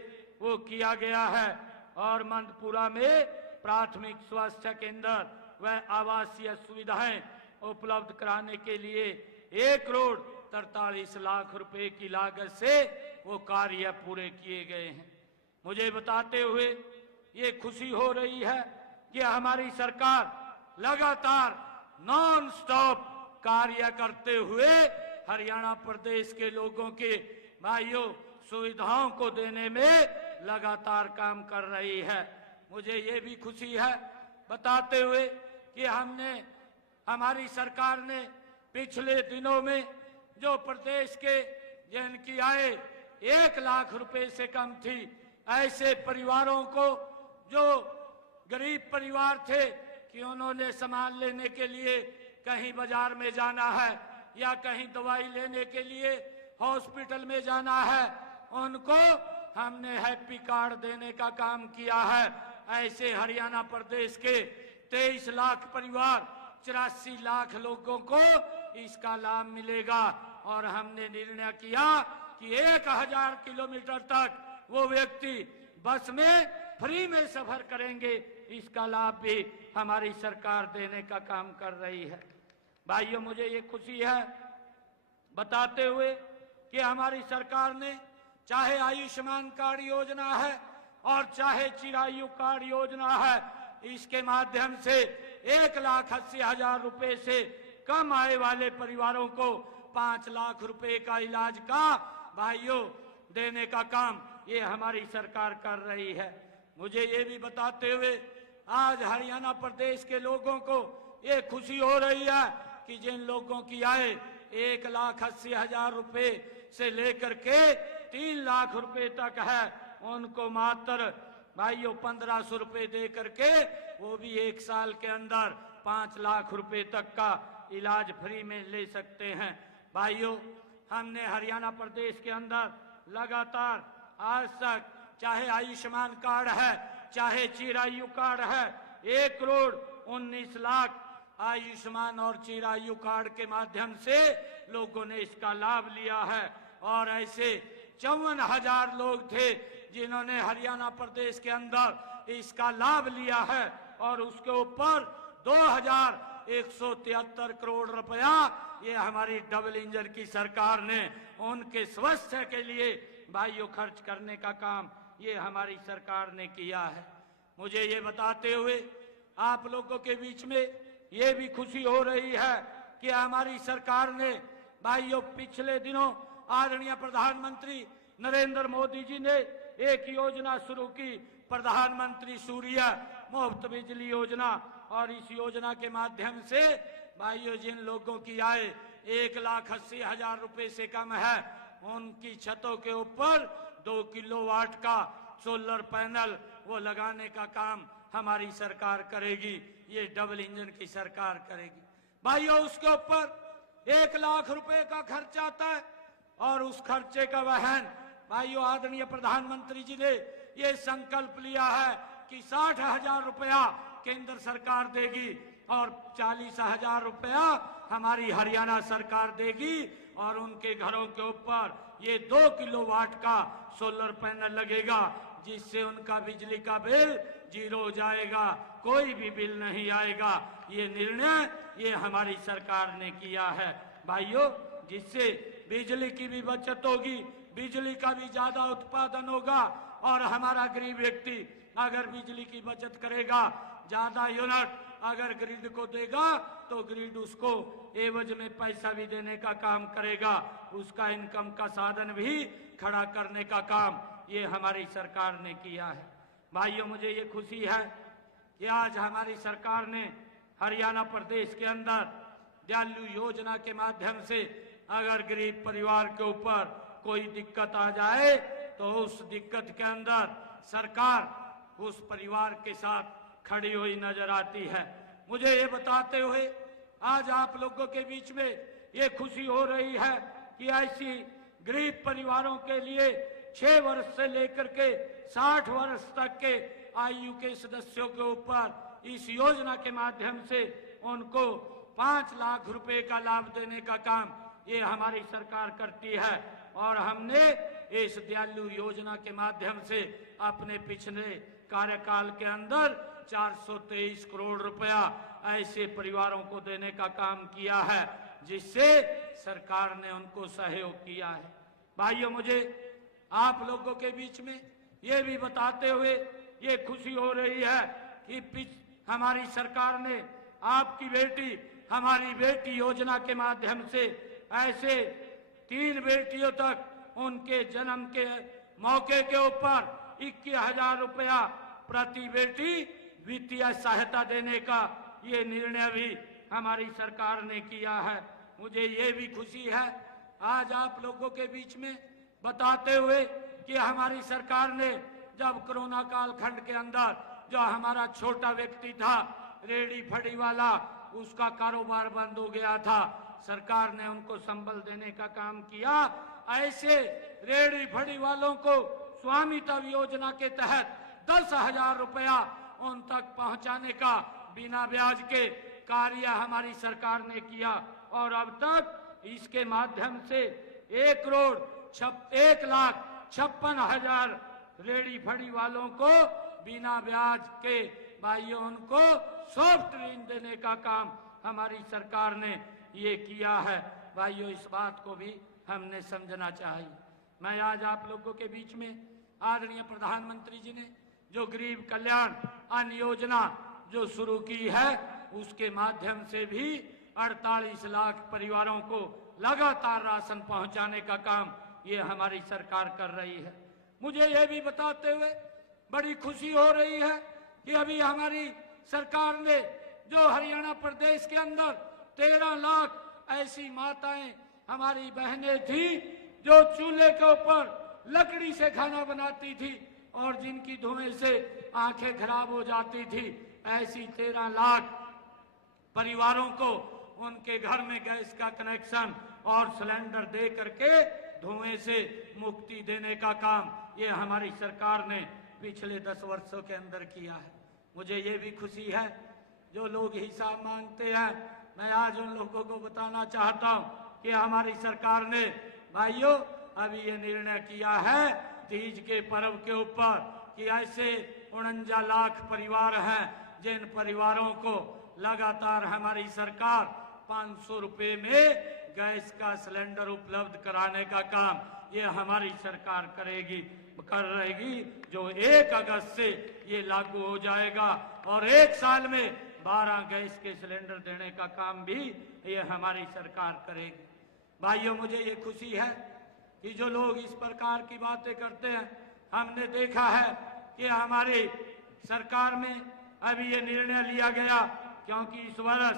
वो किया गया है और मंदपुरा में प्राथमिक स्वास्थ्य केंद्र व आवासीय सुविधाएं उपलब्ध कराने के लिए 1 करोड़ 43 लाख रुपए की लागत से वो कार्य पूरे किए गए हैं। मुझे बताते हुए ये खुशी हो रही है कि हमारी सरकार लगातार नॉन स्टॉप कार्य करते हुए हरियाणा प्रदेश के लोगों के भाइयों सुविधाओं को देने में लगातार काम कर रही है। मुझे ये भी खुशी है बताते हुए कि हमारी सरकार ने पिछले दिनों में जो प्रदेश के जिनकी आय 1 लाख रुपए से कम थी, ऐसे परिवारों को जो गरीब परिवार थे कि उन्होंने सामान लेने के लिए कहीं बाजार में जाना है या कहीं दवाई लेने के लिए हॉस्पिटल में जाना है, उनको हमने हैप्पी कार्ड देने का काम किया है। ऐसे हरियाणा प्रदेश के 23 लाख परिवार 84 लाख लोगों को इसका लाभ मिलेगा और हमने निर्णय किया कि 1000 किलोमीटर तक वो व्यक्ति बस में फ्री में सफर करेंगे। इसका लाभ भी हमारी सरकार देने का काम कर रही है। भाइयों, मुझे ये खुशी है बताते हुए कि हमारी सरकार ने चाहे आयुष्मान कार्ड योजना है और चाहे चिरायु कार्ड योजना है, इसके माध्यम से 1,80,000 रुपए से कम आय वाले परिवारों को 5 लाख रुपए का इलाज का भाइयों देने का काम ये हमारी सरकार कर रही है। मुझे ये भी बताते हुए आज हरियाणा प्रदेश के लोगों को ये खुशी हो रही है कि जिन लोगों की आय 1,80,000 रुपए से लेकर के 3 लाख रुपए तक है, उनको मात्र भाइयों 1500 रुपए दे करके वो भी 1 साल के अंदर 5 लाख रुपए तक का इलाज फ्री में ले सकते हैं। भाइयों, हमने हरियाणा प्रदेश के अंदर लगातार आज तक चाहे आयुष्मान कार्ड है चाहे चिरायु कार्ड है, 1 करोड़ 19 लाख आयुष्मान और चिरायु कार्ड के माध्यम से लोगों ने इसका लाभ लिया है और ऐसे 54,000 लोग थे जिन्होंने हरियाणा प्रदेश के अंदर इसका लाभ लिया है और उसके ऊपर 2,173 करोड़ रुपया ये हमारी डबल इंजन की सरकार ने उनके स्वास्थ्य के लिए भाइयों खर्च करने का काम ये हमारी सरकार ने किया है। मुझे ये बताते हुए आप लोगों के बीच में ये भी खुशी हो रही है कि हमारी सरकार ने भाइयों पिछले दिनों आदरणीय प्रधानमंत्री नरेंद्र मोदी जी ने एक योजना शुरू की, प्रधानमंत्री सूर्य मुफ्त बिजली योजना, और इस योजना के माध्यम से भाइयों जिन लोगों की आय 1,80,000 रुपए से कम है उनकी छतों के ऊपर 2 किलोवाट का सोलर पैनल वो लगाने का काम हमारी सरकार करेगी, ये डबल इंजन की सरकार करेगी। भाइयों, उसके ऊपर 1 लाख रुपए का खर्च आता है और उस खर्चे का वहन भाइयों आदरणीय प्रधानमंत्री जी ने ये संकल्प लिया है कि 60,000 रुपया केंद्र सरकार देगी और 40,000 रुपया हमारी हरियाणा सरकार देगी और उनके घरों के ऊपर ये 2 किलोवाट का सोलर पैनल लगेगा, जिससे उनका बिजली का बिल 0 हो जाएगा, कोई भी बिल नहीं आएगा। ये निर्णय ये हमारी सरकार ने किया है भाइयों, जिससे बिजली की भी बचत होगी, बिजली का भी ज्यादा उत्पादन होगा और हमारा गरीब व्यक्ति अगर बिजली की बचत करेगा, ज्यादा यूनिट अगर ग्रिड को देगा तो ग्रिड उसको एवज में पैसा भी देने का काम करेगा, उसका इनकम का साधन भी खड़ा करने का काम ये हमारी सरकार ने किया है। भाइयों, मुझे ये खुशी है कि आज हमारी सरकार ने हरियाणा प्रदेश के अंदर दयालु योजना के माध्यम से अगर गरीब परिवार के ऊपर कोई दिक्कत आ जाए तो उस दिक्कत के अंदर सरकार उस परिवार के साथ खड़ी हुई नजर आती है। मुझे ये बताते हुए आज आप लोगों के बीच में ये खुशी हो रही है कि ऐसी गरीब परिवारों के लिए 6 वर्ष से लेकर के 60 वर्ष तक के आयु के सदस्यों के ऊपर इस योजना के माध्यम से उनको 5 लाख रुपए का लाभ देने का काम ये हमारी सरकार करती है। और हमने इस दयालु योजना के माध्यम से अपने पिछले कार्यकाल के अंदर 423 करोड़ रुपया ऐसे परिवारों को देने का काम किया है, जिससे सरकार ने उनको सहयोग किया है। भाइयों, मुझे आप लोगों के बीच में ये भी बताते हुए ये खुशी हो रही है कि हमारी सरकार ने आपकी बेटी हमारी बेटी योजना के माध्यम से ऐसे 3 बेटियों तक उनके जन्म के मौके के ऊपर 21,000 रुपया प्रति बेटी वित्तीय सहायता देने का ये निर्णय भी हमारी सरकार ने किया है। मुझे ये भी खुशी है आज आप लोगों के बीच में बताते हुए कि हमारी सरकार ने जब कोरोना काल खंड के अंदर जो हमारा छोटा व्यक्ति था, रेडी फड़ी वाला, उसका कारोबार बंद हो गया था, सरकार ने उनको संबल देने का काम किया। ऐसे रेडी फड़ी वालों को स्वामित्व योजना के तहत 10,000 रुपया उन तक पहुंचाने का बिना ब्याज के कार्य हमारी सरकार ने किया और अब तक इसके माध्यम से 1,56,000 रेडी फड़ी वालों को बिना ब्याज के भाइयों उनको सॉफ्ट ऋण देने का काम हमारी सरकार ने ये किया है। भाइयों, इस बात को भी हमने समझना चाहिए। मैं आज आप लोगों के बीच में आदरणीय प्रधानमंत्री जी ने जो गरीब कल्याण अन्न योजना जो शुरू की है, उसके माध्यम से भी 48 लाख परिवारों को लगातार राशन पहुंचाने का काम ये हमारी सरकार कर रही है। मुझे ये भी बताते हुए बड़ी खुशी हो रही है कि अभी हमारी सरकार ने जो हरियाणा प्रदेश के अंदर 13 लाख ऐसी माताएं हमारी बहनें थी जो चूल्हे के ऊपर लकड़ी से खाना बनाती थी और जिनकी धुएं से आंखें खराब हो जाती थी, ऐसी 13 लाख परिवारों को उनके घर में गैस का कनेक्शन और सिलेंडर दे करके धुएं से मुक्ति देने का काम ये हमारी सरकार ने पिछले 10 वर्षों के अंदर किया है। मुझे ये भी खुशी है जो लोग हिसाब मांगते हैं, मैं आज उन लोगों को बताना चाहता हूं कि हमारी सरकार ने भाइयों अभी ये निर्णय किया है तीज के पर्व के ऊपर कि ऐसे 49 लाख परिवार हैं जिन परिवारों को लगातार हमारी सरकार 500 रुपए में गैस का सिलेंडर उपलब्ध कराने का काम ये हमारी सरकार कर रहेगी, जो 1 अगस्त से ये लागू हो जाएगा और 1 साल में 12 गैस के सिलेंडर देने का काम भी ये हमारी सरकार करेगी। भाइयों, मुझे ये खुशी है कि जो लोग इस प्रकार की बातें करते हैं, हमने देखा है कि हमारी सरकार में अभी ये निर्णय लिया गया क्योंकि इस वर्ष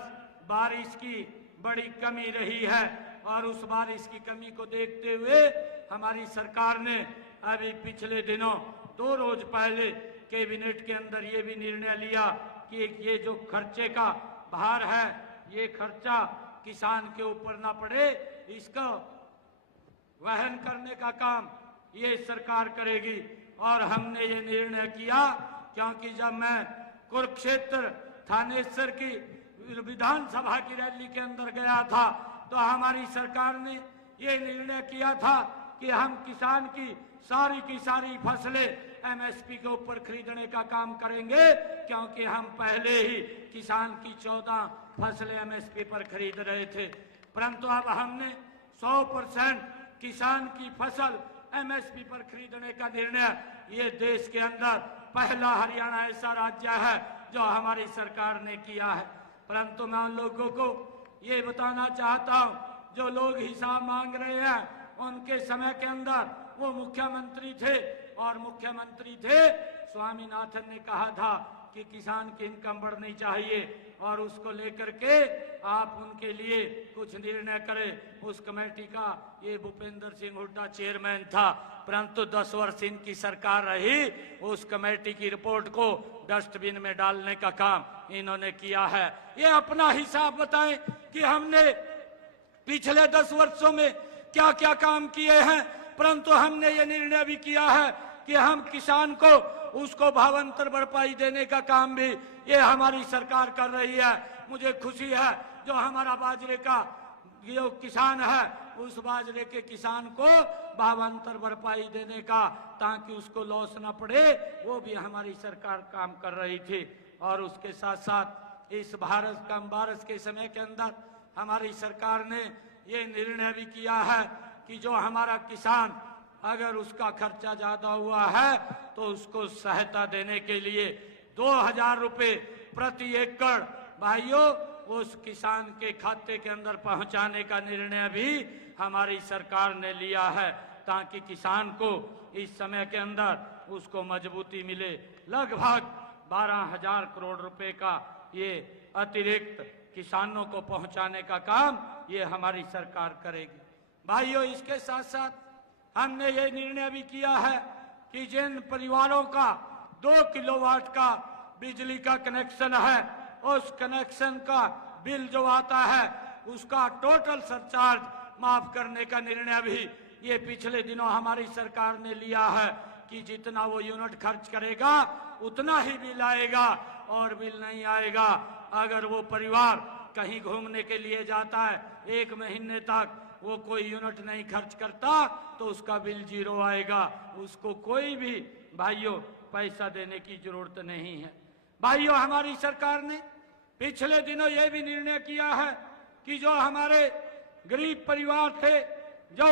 बारिश की बड़ी कमी रही है और उस बारिश की कमी को देखते हुए हमारी सरकार ने अभी पिछले दिनों 2 रोज पहले कैबिनेट के अंदर ये भी निर्णय लिया कि ये जो खर्चे का भार है ये खर्चा किसान के ऊपर ना पड़े, इसका वहन करने का काम ये सरकार करेगी। और हमने ये निर्णय किया क्योंकि जब मैं कुरुक्षेत्र थानेश्वर की विधानसभा की रैली के अंदर गया था तो हमारी सरकार ने ये निर्णय किया था कि हम किसान की सारी फसलें एमएसपी के ऊपर खरीदने का काम करेंगे, क्योंकि हम पहले ही किसान की 14 फसलें एमएसपी पर खरीद रहे थे। परंतु अब हमने 100% किसान की फसल एमएसपी पर खरीदने का निर्णय, ये देश के अंदर पहला हरियाणा ऐसा राज्य है जो हमारी सरकार ने किया है। परंतु मैं उन लोगों को ये बताना चाहता हूँ जो लोग हिसाब मांग रहे हैं, उनके समय के अंदर वो मुख्यमंत्री थे और मुख्यमंत्री थे स्वामीनाथन ने कहा था कि किसान की इनकम बढ़नी चाहिए और उसको लेकर के आप उनके लिए कुछ निर्णय करें। उस कमेटी का ये भूपेंद्र सिंह हुड्डा चेयरमैन था, परंतु 10 वर्ष इनकी सरकार रही, उस कमेटी की रिपोर्ट को डस्टबिन में डालने का काम इन्होंने किया है। ये अपना हिसाब बताएं कि हमने पिछले 10 वर्षों में क्या क्या काम किए हैं। परंतु हमने ये निर्णय भी किया है कि हम किसान को उसको भावांतर भरपाई देने का काम भी ये हमारी सरकार कर रही है। मुझे खुशी है जो हमारा बाजरे का जो किसान है उस बाजरे के किसान को भावांतर भरपाई देने का, ताकि उसको लॉस न पड़े, वो भी हमारी सरकार काम कर रही थी। और उसके साथ साथ इस भारत कम बारिश के समय के अंदर हमारी सरकार ने ये निर्णय भी किया है कि जो हमारा किसान अगर उसका खर्चा ज्यादा हुआ है तो उसको सहायता देने के लिए 2000 रुपए प्रति एकड़ भाइयों उस किसान के खाते के अंदर पहुंचाने का निर्णय भी हमारी सरकार ने लिया है, ताकि किसान को इस समय के अंदर उसको मजबूती मिले। लगभग 12,000 करोड़ रुपए का ये अतिरिक्त किसानों को पहुंचाने का काम ये हमारी सरकार करेगी। भाइयों, इसके साथ साथ हमने ये निर्णय भी किया है कि जिन परिवारों का 2 किलोवाट का बिजली का कनेक्शन है, उस कनेक्शन का बिल जो आता है उसका टोटल सरचार्ज माफ करने का निर्णय भी ये पिछले दिनों हमारी सरकार ने लिया है कि जितना वो यूनिट खर्च करेगा उतना ही बिल आएगा और बिल नहीं आएगा। अगर वो परिवार कहीं घूमने के लिए जाता है, 1 महीने तक वो कोई यूनिट नहीं खर्च करता तो उसका बिल 0 आएगा, उसको कोई भी भाइयों पैसा देने की जरूरत नहीं है। भाइयों, हमारी सरकार ने पिछले दिनों ये भी निर्णय किया है कि जो हमारे गरीब परिवार थे, जो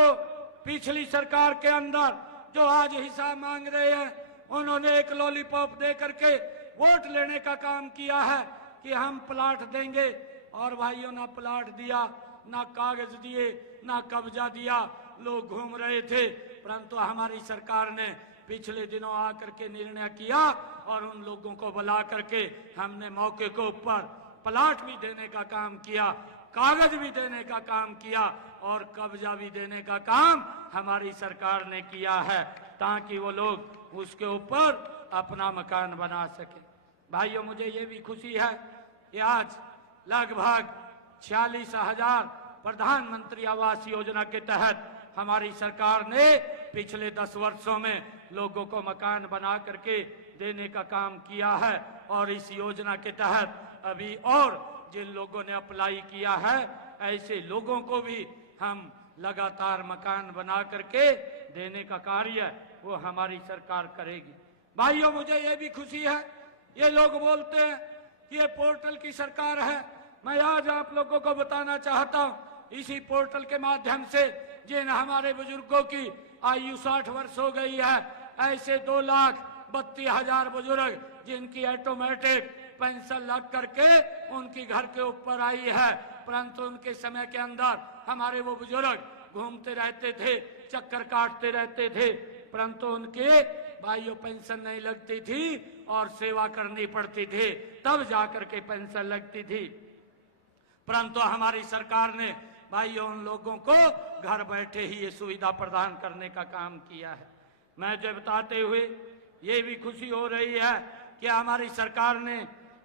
पिछली सरकार के अंदर जो आज हिसाब मांग रहे हैं, उन्होंने एक लॉलीपॉप दे करके वोट लेने का काम किया है कि हम प्लाट देंगे। और भाइयों, ना प्लाट दिया, ना कागज दिए, ना कब्जा दिया, लोग घूम रहे थे। परंतु हमारी सरकार ने पिछले दिनों आकर के निर्णय किया और उन लोगों को बुला करके हमने मौके के ऊपर प्लाट भी देने का काम किया, कागज भी देने का काम किया और कब्जा भी देने का काम हमारी सरकार ने किया है, ताकि वो लोग उसके ऊपर अपना मकान बना सके। भाइयों, मुझे ये भी खुशी है कि आज लगभग 46,000 प्रधानमंत्री आवास योजना के तहत हमारी सरकार ने पिछले 10 वर्षों में लोगों को मकान बना करके देने का काम किया है। और इस योजना के तहत अभी और जिन लोगों ने अप्लाई किया है, ऐसे लोगों को भी हम लगातार मकान बना करके देने का कार्य वो हमारी सरकार करेगी। भाइयों, मुझे ये भी खुशी है, ये लोग बोलते हैं कि ये पोर्टल की सरकार है। मैं आज आप लोगों को बताना चाहता हूँ, इसी पोर्टल के माध्यम से जिन हमारे बुजुर्गों की आयु 60 वर्ष हो गई है, ऐसे 2,32,000 बुजुर्ग जिनकी ऑटोमेटिक पेंशन लग करके उनकी घर के ऊपर आई है, परंतु उनके समय के अंदर हमारे वो बुजुर्ग घूमते रहते थे, चक्कर काटते रहते थे, परंतु उनके भाइयों पेंशन नहीं लगती थी और सेवा करनी पड़ती थी, तब जाकर के पेंशन लगती थी। परंतु हमारी सरकार ने भाइयों उन लोगों को घर बैठे ही ये सुविधा प्रदान करने का काम किया है। मैं जो बताते हुए ये भी खुशी हो रही है कि हमारी सरकार ने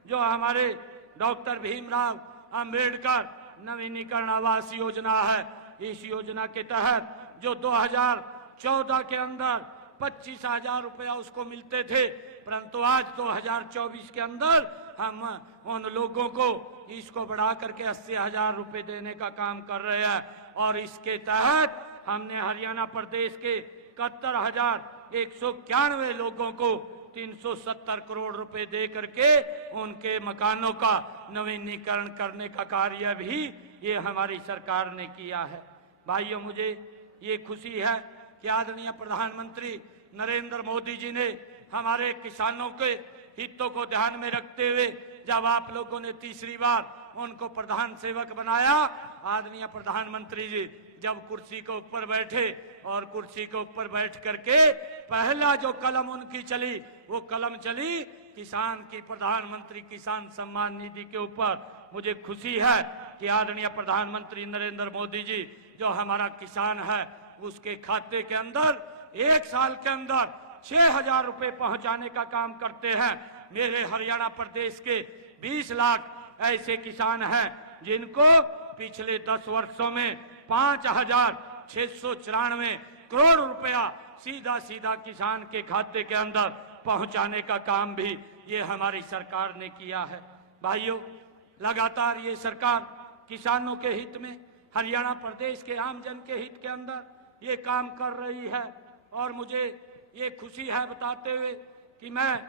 जो हमारे डॉक्टर भीमराव अंबेडकर नवीनीकरण आवास योजना है, इस योजना के तहत जो 2014 के अंदर 25,000 रुपया उसको मिलते थे, परंतु आज 2024 के अंदर हम उन लोगों को इसको बढ़ा करके 80,000 रुपए देने का काम कर रहे हैं। और इसके तहत हमने हरियाणा प्रदेश के 71,191 लोगों को 370 करोड़ रुपए दे करके उनके मकानों का नवीनीकरण करने का कार्य भी ये हमारी सरकार ने किया है। भाइयों, मुझे ये खुशी है कि आदरणीय प्रधानमंत्री नरेंद्र मोदी जी ने हमारे किसानों के हितों को ध्यान में रखते हुए जब आप लोगों ने तीसरी बार उनको प्रधान सेवक बनाया, आदरणीय प्रधानमंत्री जी जब कुर्सी के ऊपर बैठे और कुर्सी के ऊपर बैठ करके पहला जो कलम उनकी चली वो कलम चली किसान की, प्रधानमंत्री किसान सम्मान निधि के ऊपर। मुझे खुशी है कि आदरणीय प्रधानमंत्री नरेंद्र मोदी जी जो हमारा किसान है उसके खाते के अंदर 1 साल के अंदर 6,000 रुपए पहुंचाने का काम करते हैं। मेरे हरियाणा प्रदेश के 20 लाख ऐसे किसान हैं जिनको पिछले 10 वर्षों में 5,694 करोड़ रुपया सीधा सीधा किसान के खाते के अंदर पहुंचाने का काम भी ये हमारी सरकार ने किया है। भाइयों, लगातार ये सरकार किसानों के हित में, हरियाणा प्रदेश के आम जन के हित के अंदर ये काम कर रही है। और मुझे ये खुशी है बताते हुए कि मैं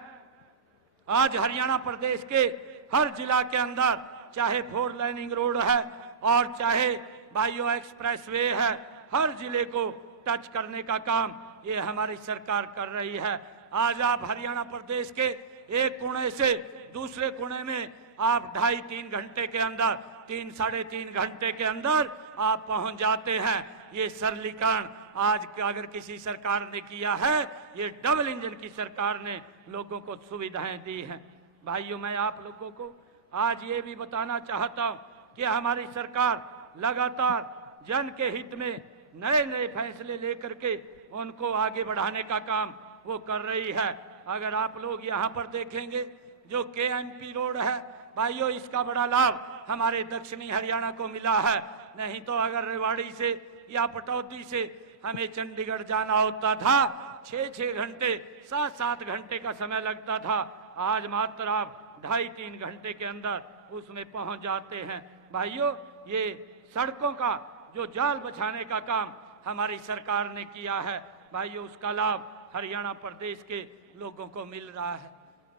आज हरियाणा प्रदेश के हर जिला के अंदर, चाहे 4 लाइनिंग रोड है और चाहे भाइयों एक्सप्रेसवे है, हर जिले को टच करने का काम ये हमारी सरकार कर रही है। आज आप हरियाणा प्रदेश के एक कोने से दूसरे कोने में आप 2.5-3 घंटे के अंदर, 3-3.5 घंटे के अंदर आप पहुंच जाते हैं। ये सरलीकरण आज अगर किसी सरकार ने किया है, ये डबल इंजन की सरकार ने लोगों को सुविधाएं दी हैं। भाइयों, मैं आप लोगों को आज ये भी बताना चाहता हूं कि हमारी सरकार लगातार जन के हित में नए नए फैसले लेकर के उनको आगे बढ़ाने का काम वो कर रही है। अगर आप लोग यहाँ पर देखेंगे जो KMP रोड है, भाइयों इसका बड़ा लाभ हमारे दक्षिणी हरियाणा को मिला है। नहीं तो अगर रेवाड़ी से या पटौदी से हमें चंडीगढ़ जाना होता था, 6-6 घंटे 7-7 घंटे का समय लगता था। आज मात्र आप 2.5-3 घंटे के अंदर उसमें पहुंच जाते हैं। भाइयों, ये सड़कों का जो जाल बिछाने का काम हमारी सरकार ने किया है, भाइयों उसका लाभ हरियाणा प्रदेश के लोगों को मिल रहा है।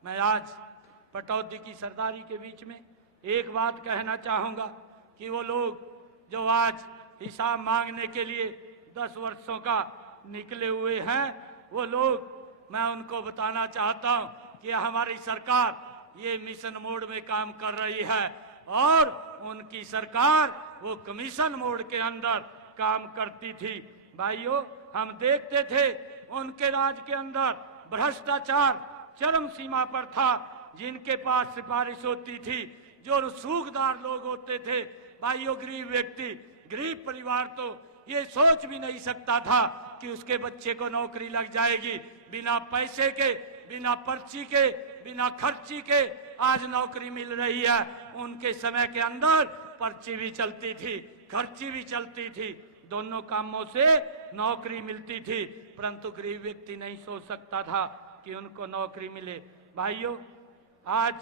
मैं आज पटौदी की सरदारी के बीच में एक बात कहना चाहूंगा कि वो लोग जो आज हिसाब मांगने के लिए 10 वर्षों का निकले हुए हैं, वो लोग, मैं उनको बताना चाहता हूं कि हमारी सरकार ये मिशन मोड में काम कर रही है और उनकी सरकार वो कमीशन मोड के अंदर काम करती थी। भाइयों, हम देखते थे उनके राज के अंदर भ्रष्टाचार चरम सीमा पर था। जिनके पास सिफारिश होती थी, जो रसूखदार लोग होते थे, भाइयों गरीब व्यक्ति, गरीब परिवार तो ये सोच भी नहीं सकता था कि उसके बच्चे को नौकरी लग जाएगी। बिना पैसे के, बिना पर्ची के, बिना खर्ची के आज नौकरी मिल रही है। उनके समय के अंदर पर्ची भी चलती थी, खर्ची भी चलती थी, दोनों कामों से नौकरी मिलती थी, परंतु गरीब व्यक्ति नहीं सोच सकता था कि उनको नौकरी मिले। भाइयों, आज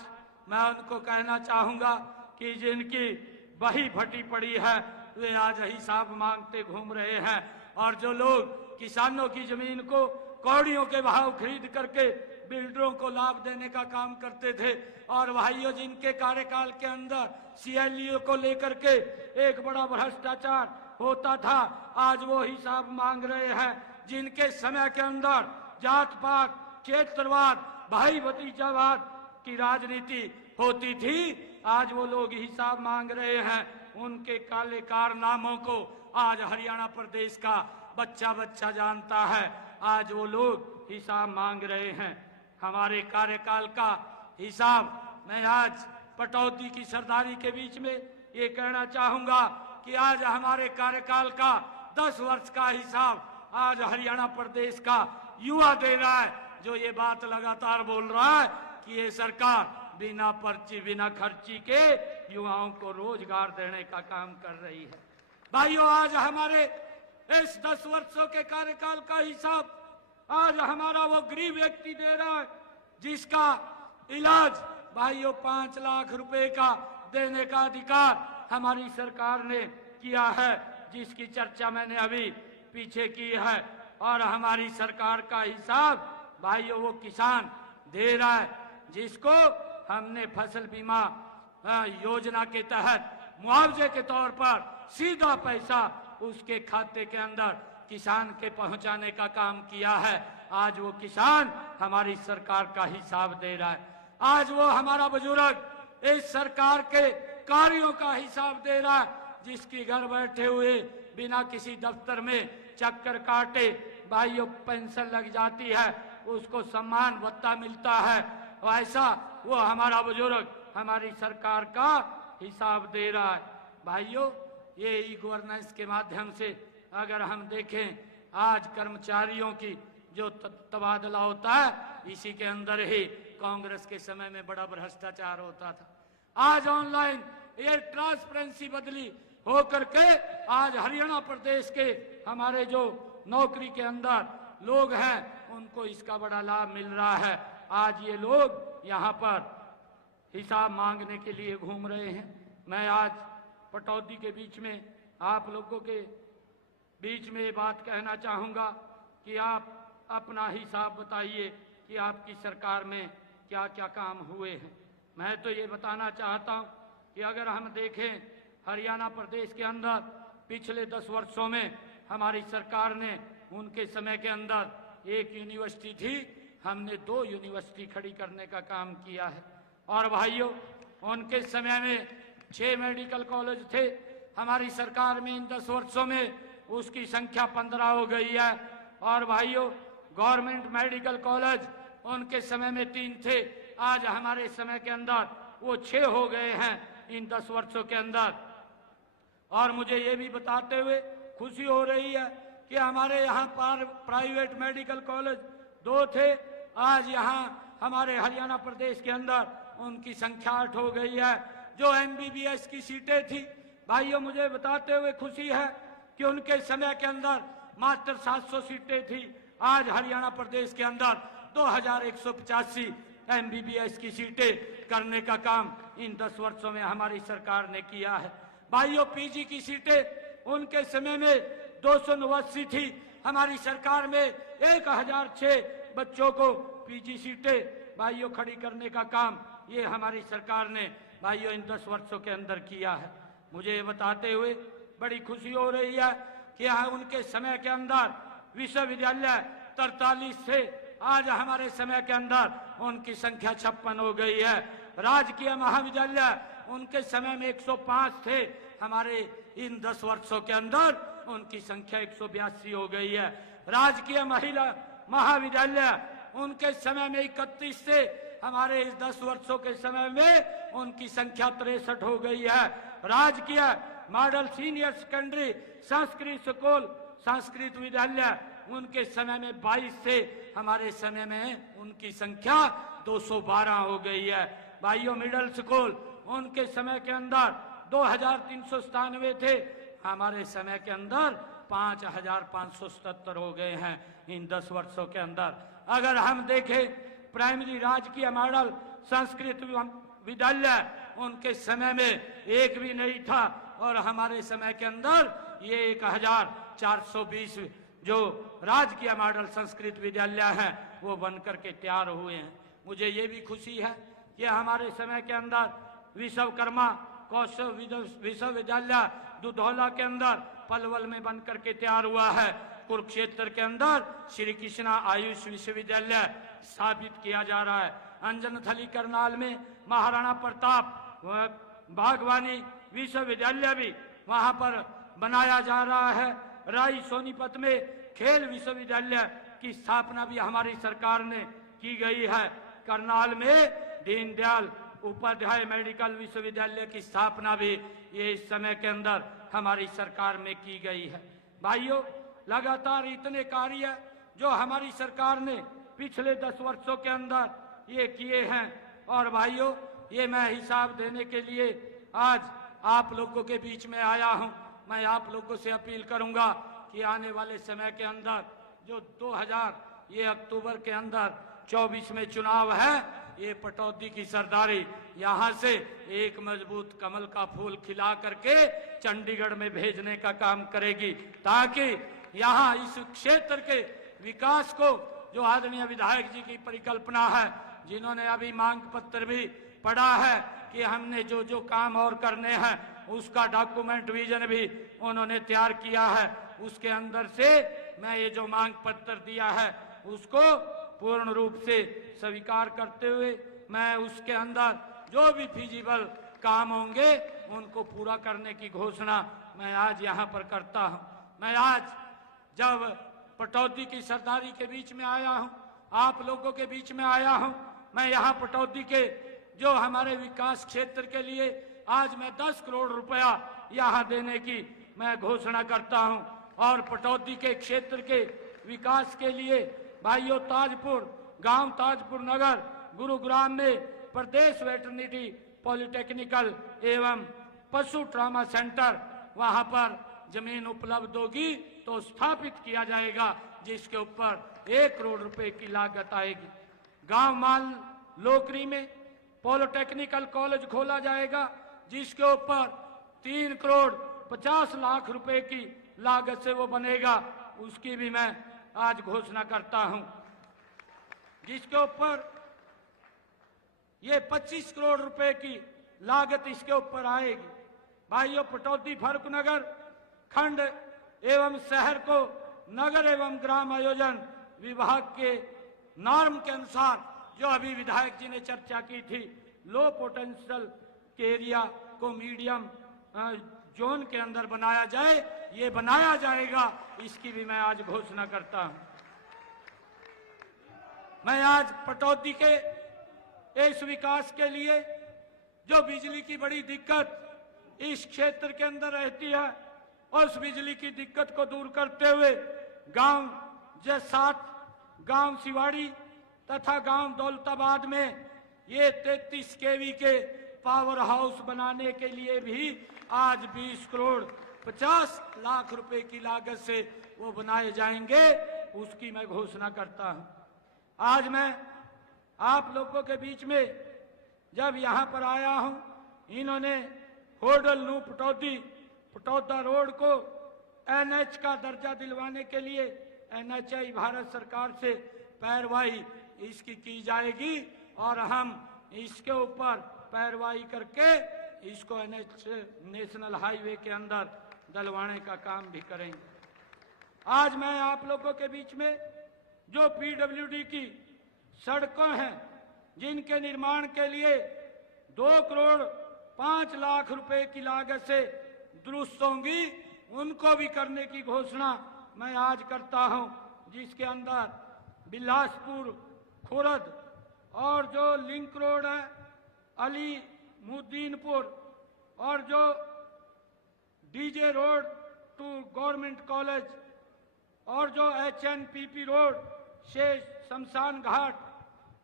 मैं उनको कहना चाहूंगा कि जिनकी बही फटी पड़ी है वे आज हिसाब मांगते घूम रहे हैं। और जो लोग किसानों की जमीन को कौड़ियों के भाव खरीद करके बिल्डरों को लाभ देने का काम करते थे, और भाइयों जिनके कार्यकाल के अंदर CLU को लेकर के एक बड़ा भ्रष्टाचार होता था, आज वो हिसाब मांग रहे हैं। जिनके समय के अंदर जात पात, क्षेत्रवाद, भाई भतीजावाद की राजनीति होती थी, आज वो लोग हिसाब मांग रहे हैं। उनके काले कारनामों को आज हरियाणा प्रदेश का बच्चा बच्चा जानता है। आज वो लोग हिसाब मांग रहे हैं। हमारे कार्यकाल का हिसाब मैं आज पटौदी की सरदारी के बीच में ये कहना चाहूंगा कि आज हमारे कार्यकाल का 10 वर्ष का हिसाब आज हरियाणा प्रदेश का युवा दे रहा है, जो ये बात लगातार बोल रहा है कि ये सरकार बिना पर्ची, बिना खर्ची के युवाओं को रोजगार देने का काम कर रही है। भाइयों, आज हमारे इस 10 वर्षों के कार्यकाल का हिसाब आज हमारा वो गरीब व्यक्ति दे रहा है, जिसका इलाज भाइयों 5 लाख रुपए का देने का अधिकार हमारी सरकार ने किया है, जिसकी चर्चा मैंने अभी पीछे की है। और हमारी सरकार का हिसाब भाइयों वो किसान दे रहा है, जिसको हमने फसल बीमा योजना के तहत मुआवजे के तौर पर सीधा पैसा उसके खाते के अंदर किसान के पहुंचाने का काम किया है। आज वो किसान हमारी सरकार का हिसाब दे रहा है। आज वो हमारा बुजुर्ग इस सरकार के कार्यों का हिसाब दे रहा है, जिसकी घर बैठे हुए बिना किसी दफ्तर में चक्कर काटे भाइयों पेंशन लग जाती है, उसको सम्मान भत्ता मिलता है। वैसा वो हमारा बुजुर्ग हमारी सरकार का हिसाब दे रहा है। भाइयों, ये ई गवर्नेंस के माध्यम से अगर हम देखें, आज कर्मचारियों की जो तबादला होता है, इसी के अंदर ही कांग्रेस के समय में बड़ा भ्रष्टाचार होता था। आज ऑनलाइन ये ट्रांसपेरेंसी बदली होकर के आज हरियाणा प्रदेश के हमारे जो नौकरी के अंदर लोग हैं, उनको इसका बड़ा लाभ मिल रहा है। आज ये लोग यहाँ पर हिसाब मांगने के लिए घूम रहे हैं। मैं आज पटौदी के बीच में आप लोगों के बीच में ये बात कहना चाहूँगा कि आप अपना हिसाब बताइए कि आपकी सरकार में क्या क्या काम हुए हैं। मैं तो ये बताना चाहता हूँ कि अगर हम देखें हरियाणा प्रदेश के अंदर पिछले 10 वर्षों में हमारी सरकार ने, उनके समय के अंदर एक यूनिवर्सिटी थी, हमने 2 यूनिवर्सिटी खड़ी करने का काम किया है। और भाइयों, उनके समय में 6 मेडिकल कॉलेज थे, हमारी सरकार में इन 10 वर्षों में उसकी संख्या 15 हो गई है। और भाइयों, गवर्नमेंट मेडिकल कॉलेज उनके समय में 3 थे, आज हमारे समय के अंदर वो 6 हो गए हैं इन 10 वर्षों के अंदर। और मुझे ये भी बताते हुए खुशी हो रही है कि हमारे यहाँ पर प्राइवेट मेडिकल कॉलेज 2 थे, आज यहाँ हमारे हरियाणा प्रदेश के अंदर उनकी संख्या 8 हो गई है। जो MBBS की सीटें थी, भाइयों मुझे बताते हुए खुशी है कि उनके समय के अंदर मात्र 700 सीटें थी, आज हरियाणा प्रदेश के अंदर 2185 MBBS की सीटें करने का काम इन 10 वर्षों में हमारी सरकार ने किया है। भाइयों, PG की सीटें उनके समय में 289 थी, हमारी सरकार में 1006 बच्चों को PG सीटें भाइयों खड़ी करने का काम ये हमारी सरकार ने भाइयों इन 10 वर्षों के अंदर किया है। मुझे बताते हुए बड़ी खुशी हो रही है कि यहाँ उनके समय के अंदर विश्वविद्यालय 43 से आज हमारे समय के अंदर उनकी संख्या 56 हो गई है। राजकीय महाविद्यालय उनके समय में 105 थे, हमारे इन 10 वर्षों के अंदर उनकी संख्या 182 हो गई है। राजकीय महिला महाविद्यालय उनके समय में 31 से हमारे इस 10 वर्षों के समय में उनकी संख्या 63 हो गई है। राजकीय model senior secondary Sanskrit school Sanskrit विद्यालय उनके समय में 22 से हमारे समय में उनकी संख्या 212 हो गई है। भाइयों, मिडिल स्कूल उनके समय के अंदर 2397 थे, हमारे समय के अंदर 5577 हो गए हैं इन 10 वर्षों के अंदर। अगर हम देखें प्राइमरी राजकीय मॉडल संस्कृत विद्यालय उनके समय में एक भी नहीं था, और हमारे समय के अंदर ये 1420 जो राजकीय मॉडल संस्कृत विद्यालय हैं वो बनकर के तैयार हुए हैं। मुझे ये भी खुशी है कि हमारे समय के अंदर विश्वकर्मा कौशल विश्वविद्यालय दुधौला के अंदर पलवल में बनकर के तैयार हुआ है। कुरुक्षेत्र के अंदर श्री कृष्णा आयुष विश्वविद्यालय स्थापित किया जा रहा है। अंजन थली करनाल में महाराणा प्रताप बागवानी विश्वविद्यालय भी वहां पर बनाया जा रहा है। राय सोनीपत में खेल विश्वविद्यालय की स्थापना भी हमारी सरकार ने की गई है। करनाल में दीनदयाल उपाध्याय मेडिकल विश्वविद्यालय की स्थापना भी ये इस समय के अंदर हमारी सरकार में की गई है। भाइयों, लगातार इतने कार्य जो हमारी सरकार ने पिछले 10 वर्षों के अंदर ये किए हैं, और भाइयों ये मैं हिसाब देने के लिए आज आप लोगों के बीच में आया हूं। मैं आप लोगों से अपील करूंगा कि आने वाले समय के अंदर जो ये अक्टूबर के अंदर 24 में चुनाव है, ये पटौदी की सरदारी यहाँ से एक मजबूत कमल का फूल खिला करके चंडीगढ़ में भेजने का काम करेगी, ताकि यहाँ इस क्षेत्र के विकास को, जो आदरणीय विधायक जी की परिकल्पना है, जिन्होंने अभी मांग पत्र भी पढ़ा है कि हमने जो जो काम और करने हैं उसका डॉक्यूमेंट विजन भी उन्होंने तैयार किया है, उसके अंदर से मैं ये जो मांग पत्र दिया है उसको पूर्ण रूप से स्वीकार करते हुए मैं उसके अंदर जो भी फिजिबल काम होंगे उनको पूरा करने की घोषणा मैं आज यहाँ पर करता हूँ। मैं आज जब पटौदी की सरदारी के बीच में आया हूँ, आप लोगों के बीच में आया हूँ, मैं यहाँ पटौदी के जो हमारे विकास क्षेत्र के लिए आज मैं 10 करोड़ रुपया यहाँ देने की मैं घोषणा करता हूँ। और पटौदी के क्षेत्र के विकास के लिए भाइयों, ताजपुर गांव, ताजपुर नगर, गुरुग्राम में प्रदेश वेटरनिटी पॉलिटेक्निकल एवं पशु ट्रामा सेंटर, वहां पर जमीन उपलब्ध होगी तो स्थापित किया जाएगा, जिसके ऊपर 1 करोड़ रुपए की लागत आएगी। गांव माल लोकरी में पॉलिटेक्निकल कॉलेज खोला जाएगा, जिसके ऊपर 3 करोड़ 50 लाख रुपए की लागत से वो बनेगा, उसकी भी मैं आज घोषणा करता हूं, जिसके ऊपर ये 25 करोड़ रुपए की लागत इसके ऊपर आएगी। भाइयों, पटौदी फर्रुखनगर खंड एवं शहर को नगर एवं ग्राम आयोजन विभाग के नॉर्म के अनुसार, जो अभी विधायक जी ने चर्चा की थी, लो पोटेंशियल के एरिया को मीडियम जोन के अंदर बनाया जाए, ये बनाया जाएगा, इसकी भी मैं आज घोषणा करता हूं। मैं आज पटौदी के इस विकास के लिए जो बिजली की बड़ी दिक्कत इस क्षेत्र के अंदर रहती है, उस बिजली की दिक्कत को दूर करते हुए गांव जसात, गांव सिवाड़ी तथा गांव दौलताबाद में ये 33 केवी के पावर हाउस बनाने के लिए भी आज 20 करोड़ 50 लाख रुपए की लागत से वो बनाए जाएंगे, उसकी मैं घोषणा करता हूं। आज मैं आप लोगों के बीच में जब यहाँ पर आया हूं, इन्होंने होडल नू पटौदी पटौदा रोड को NH का दर्जा दिलवाने के लिए NHI भारत सरकार से पैरवाई इसकी की जाएगी और हम इसके ऊपर पैरवाई करके इसको NH नेशनल हाईवे के अंदर डलवाने का काम भी करेंगे। आज मैं आप लोगों के बीच में जो PWD की सड़कों हैं, जिनके निर्माण के लिए 2 करोड़ 5 लाख रुपए की लागत से दुरुस्त होंगी, उनको भी करने की घोषणा मैं आज करता हूं, जिसके अंदर बिलासपुर खुर्द और जो लिंक रोड है अली मुद्दीनपुर और जो DJ road to government college और जो HNPP रोड से शमशान घाट,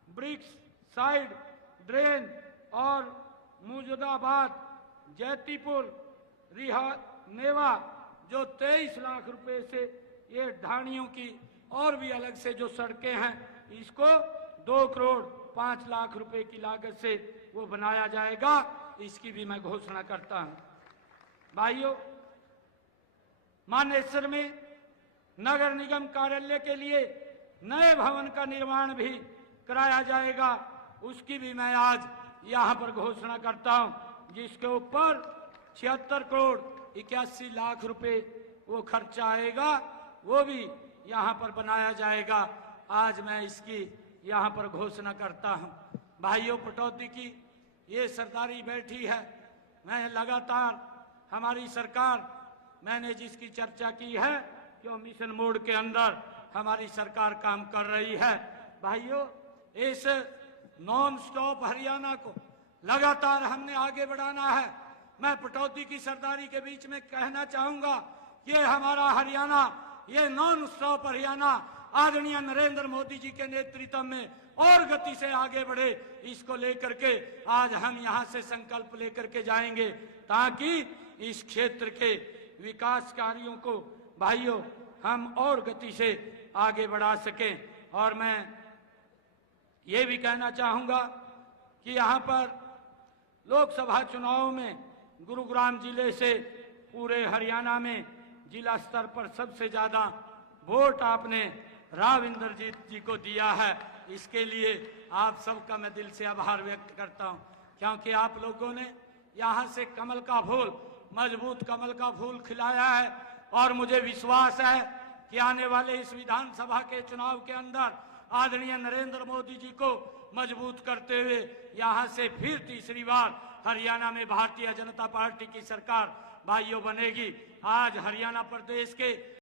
ब्रिक्स साइड ड्रेन और मुजुदाबाद जैतीपुर नेवा जो 23 लाख रुपए से ये ढाणियों की और भी अलग से जो सड़कें हैं, इसको 2 करोड़ 5 लाख रुपए की लागत से वो बनाया जाएगा, इसकी भी मैं घोषणा करता हूं। भाइयों, मानेसर में नगर निगम कार्यालय के लिए नए भवन का निर्माण भी कराया जाएगा, उसकी भी मैं आज यहाँ पर घोषणा करता हूं, जिसके ऊपर 76 करोड़ 81 लाख रुपए वो खर्चा आएगा, वो भी यहाँ पर बनाया जाएगा। आज मैं इसकी यहाँ पर घोषणा करता हूँ। भाइयों, पटौदी की ये सरदारी बैठी है, मैं लगातार हमारी सरकार, मैंने जिसकी चर्चा की है कि मिशन मोड के अंदर हमारी सरकार काम कर रही है। भाइयों, इस नॉन स्टॉप हरियाणा को लगातार हमने आगे बढ़ाना है। मैं पटौदी की सरदारी के बीच में कहना चाहूंगा, ये हमारा हरियाणा, ये नॉन स्टॉप हरियाणा आदरणीय नरेंद्र मोदी जी के नेतृत्व में और गति से आगे बढ़े, इसको लेकर के आज हम यहाँ से संकल्प लेकर के जाएंगे, ताकि इस क्षेत्र के विकास कार्यों को भाइयों हम और गति से आगे बढ़ा सकें। और मैं ये भी कहना चाहूंगा कि यहाँ पर लोकसभा चुनाव में गुरुग्राम जिले से पूरे हरियाणा में जिला स्तर पर सबसे ज्यादा वोट आपने राव इंद्रजीत जी को दिया है। इसके लिए आप सबका मैं दिल से आभार व्यक्त करता हूं, क्योंकि आप लोगों ने यहाँ से कमल का फूल, मजबूत कमल का फूल खिलाया है। और मुझे विश्वास है कि आने वाले इस विधानसभा के चुनाव के अंदर आदरणीय नरेंद्र मोदी जी को मजबूत करते हुए यहाँ से फिर तीसरी बार हरियाणा में भारतीय जनता पार्टी की सरकार भाइयों बनेगी। आज हरियाणा प्रदेश के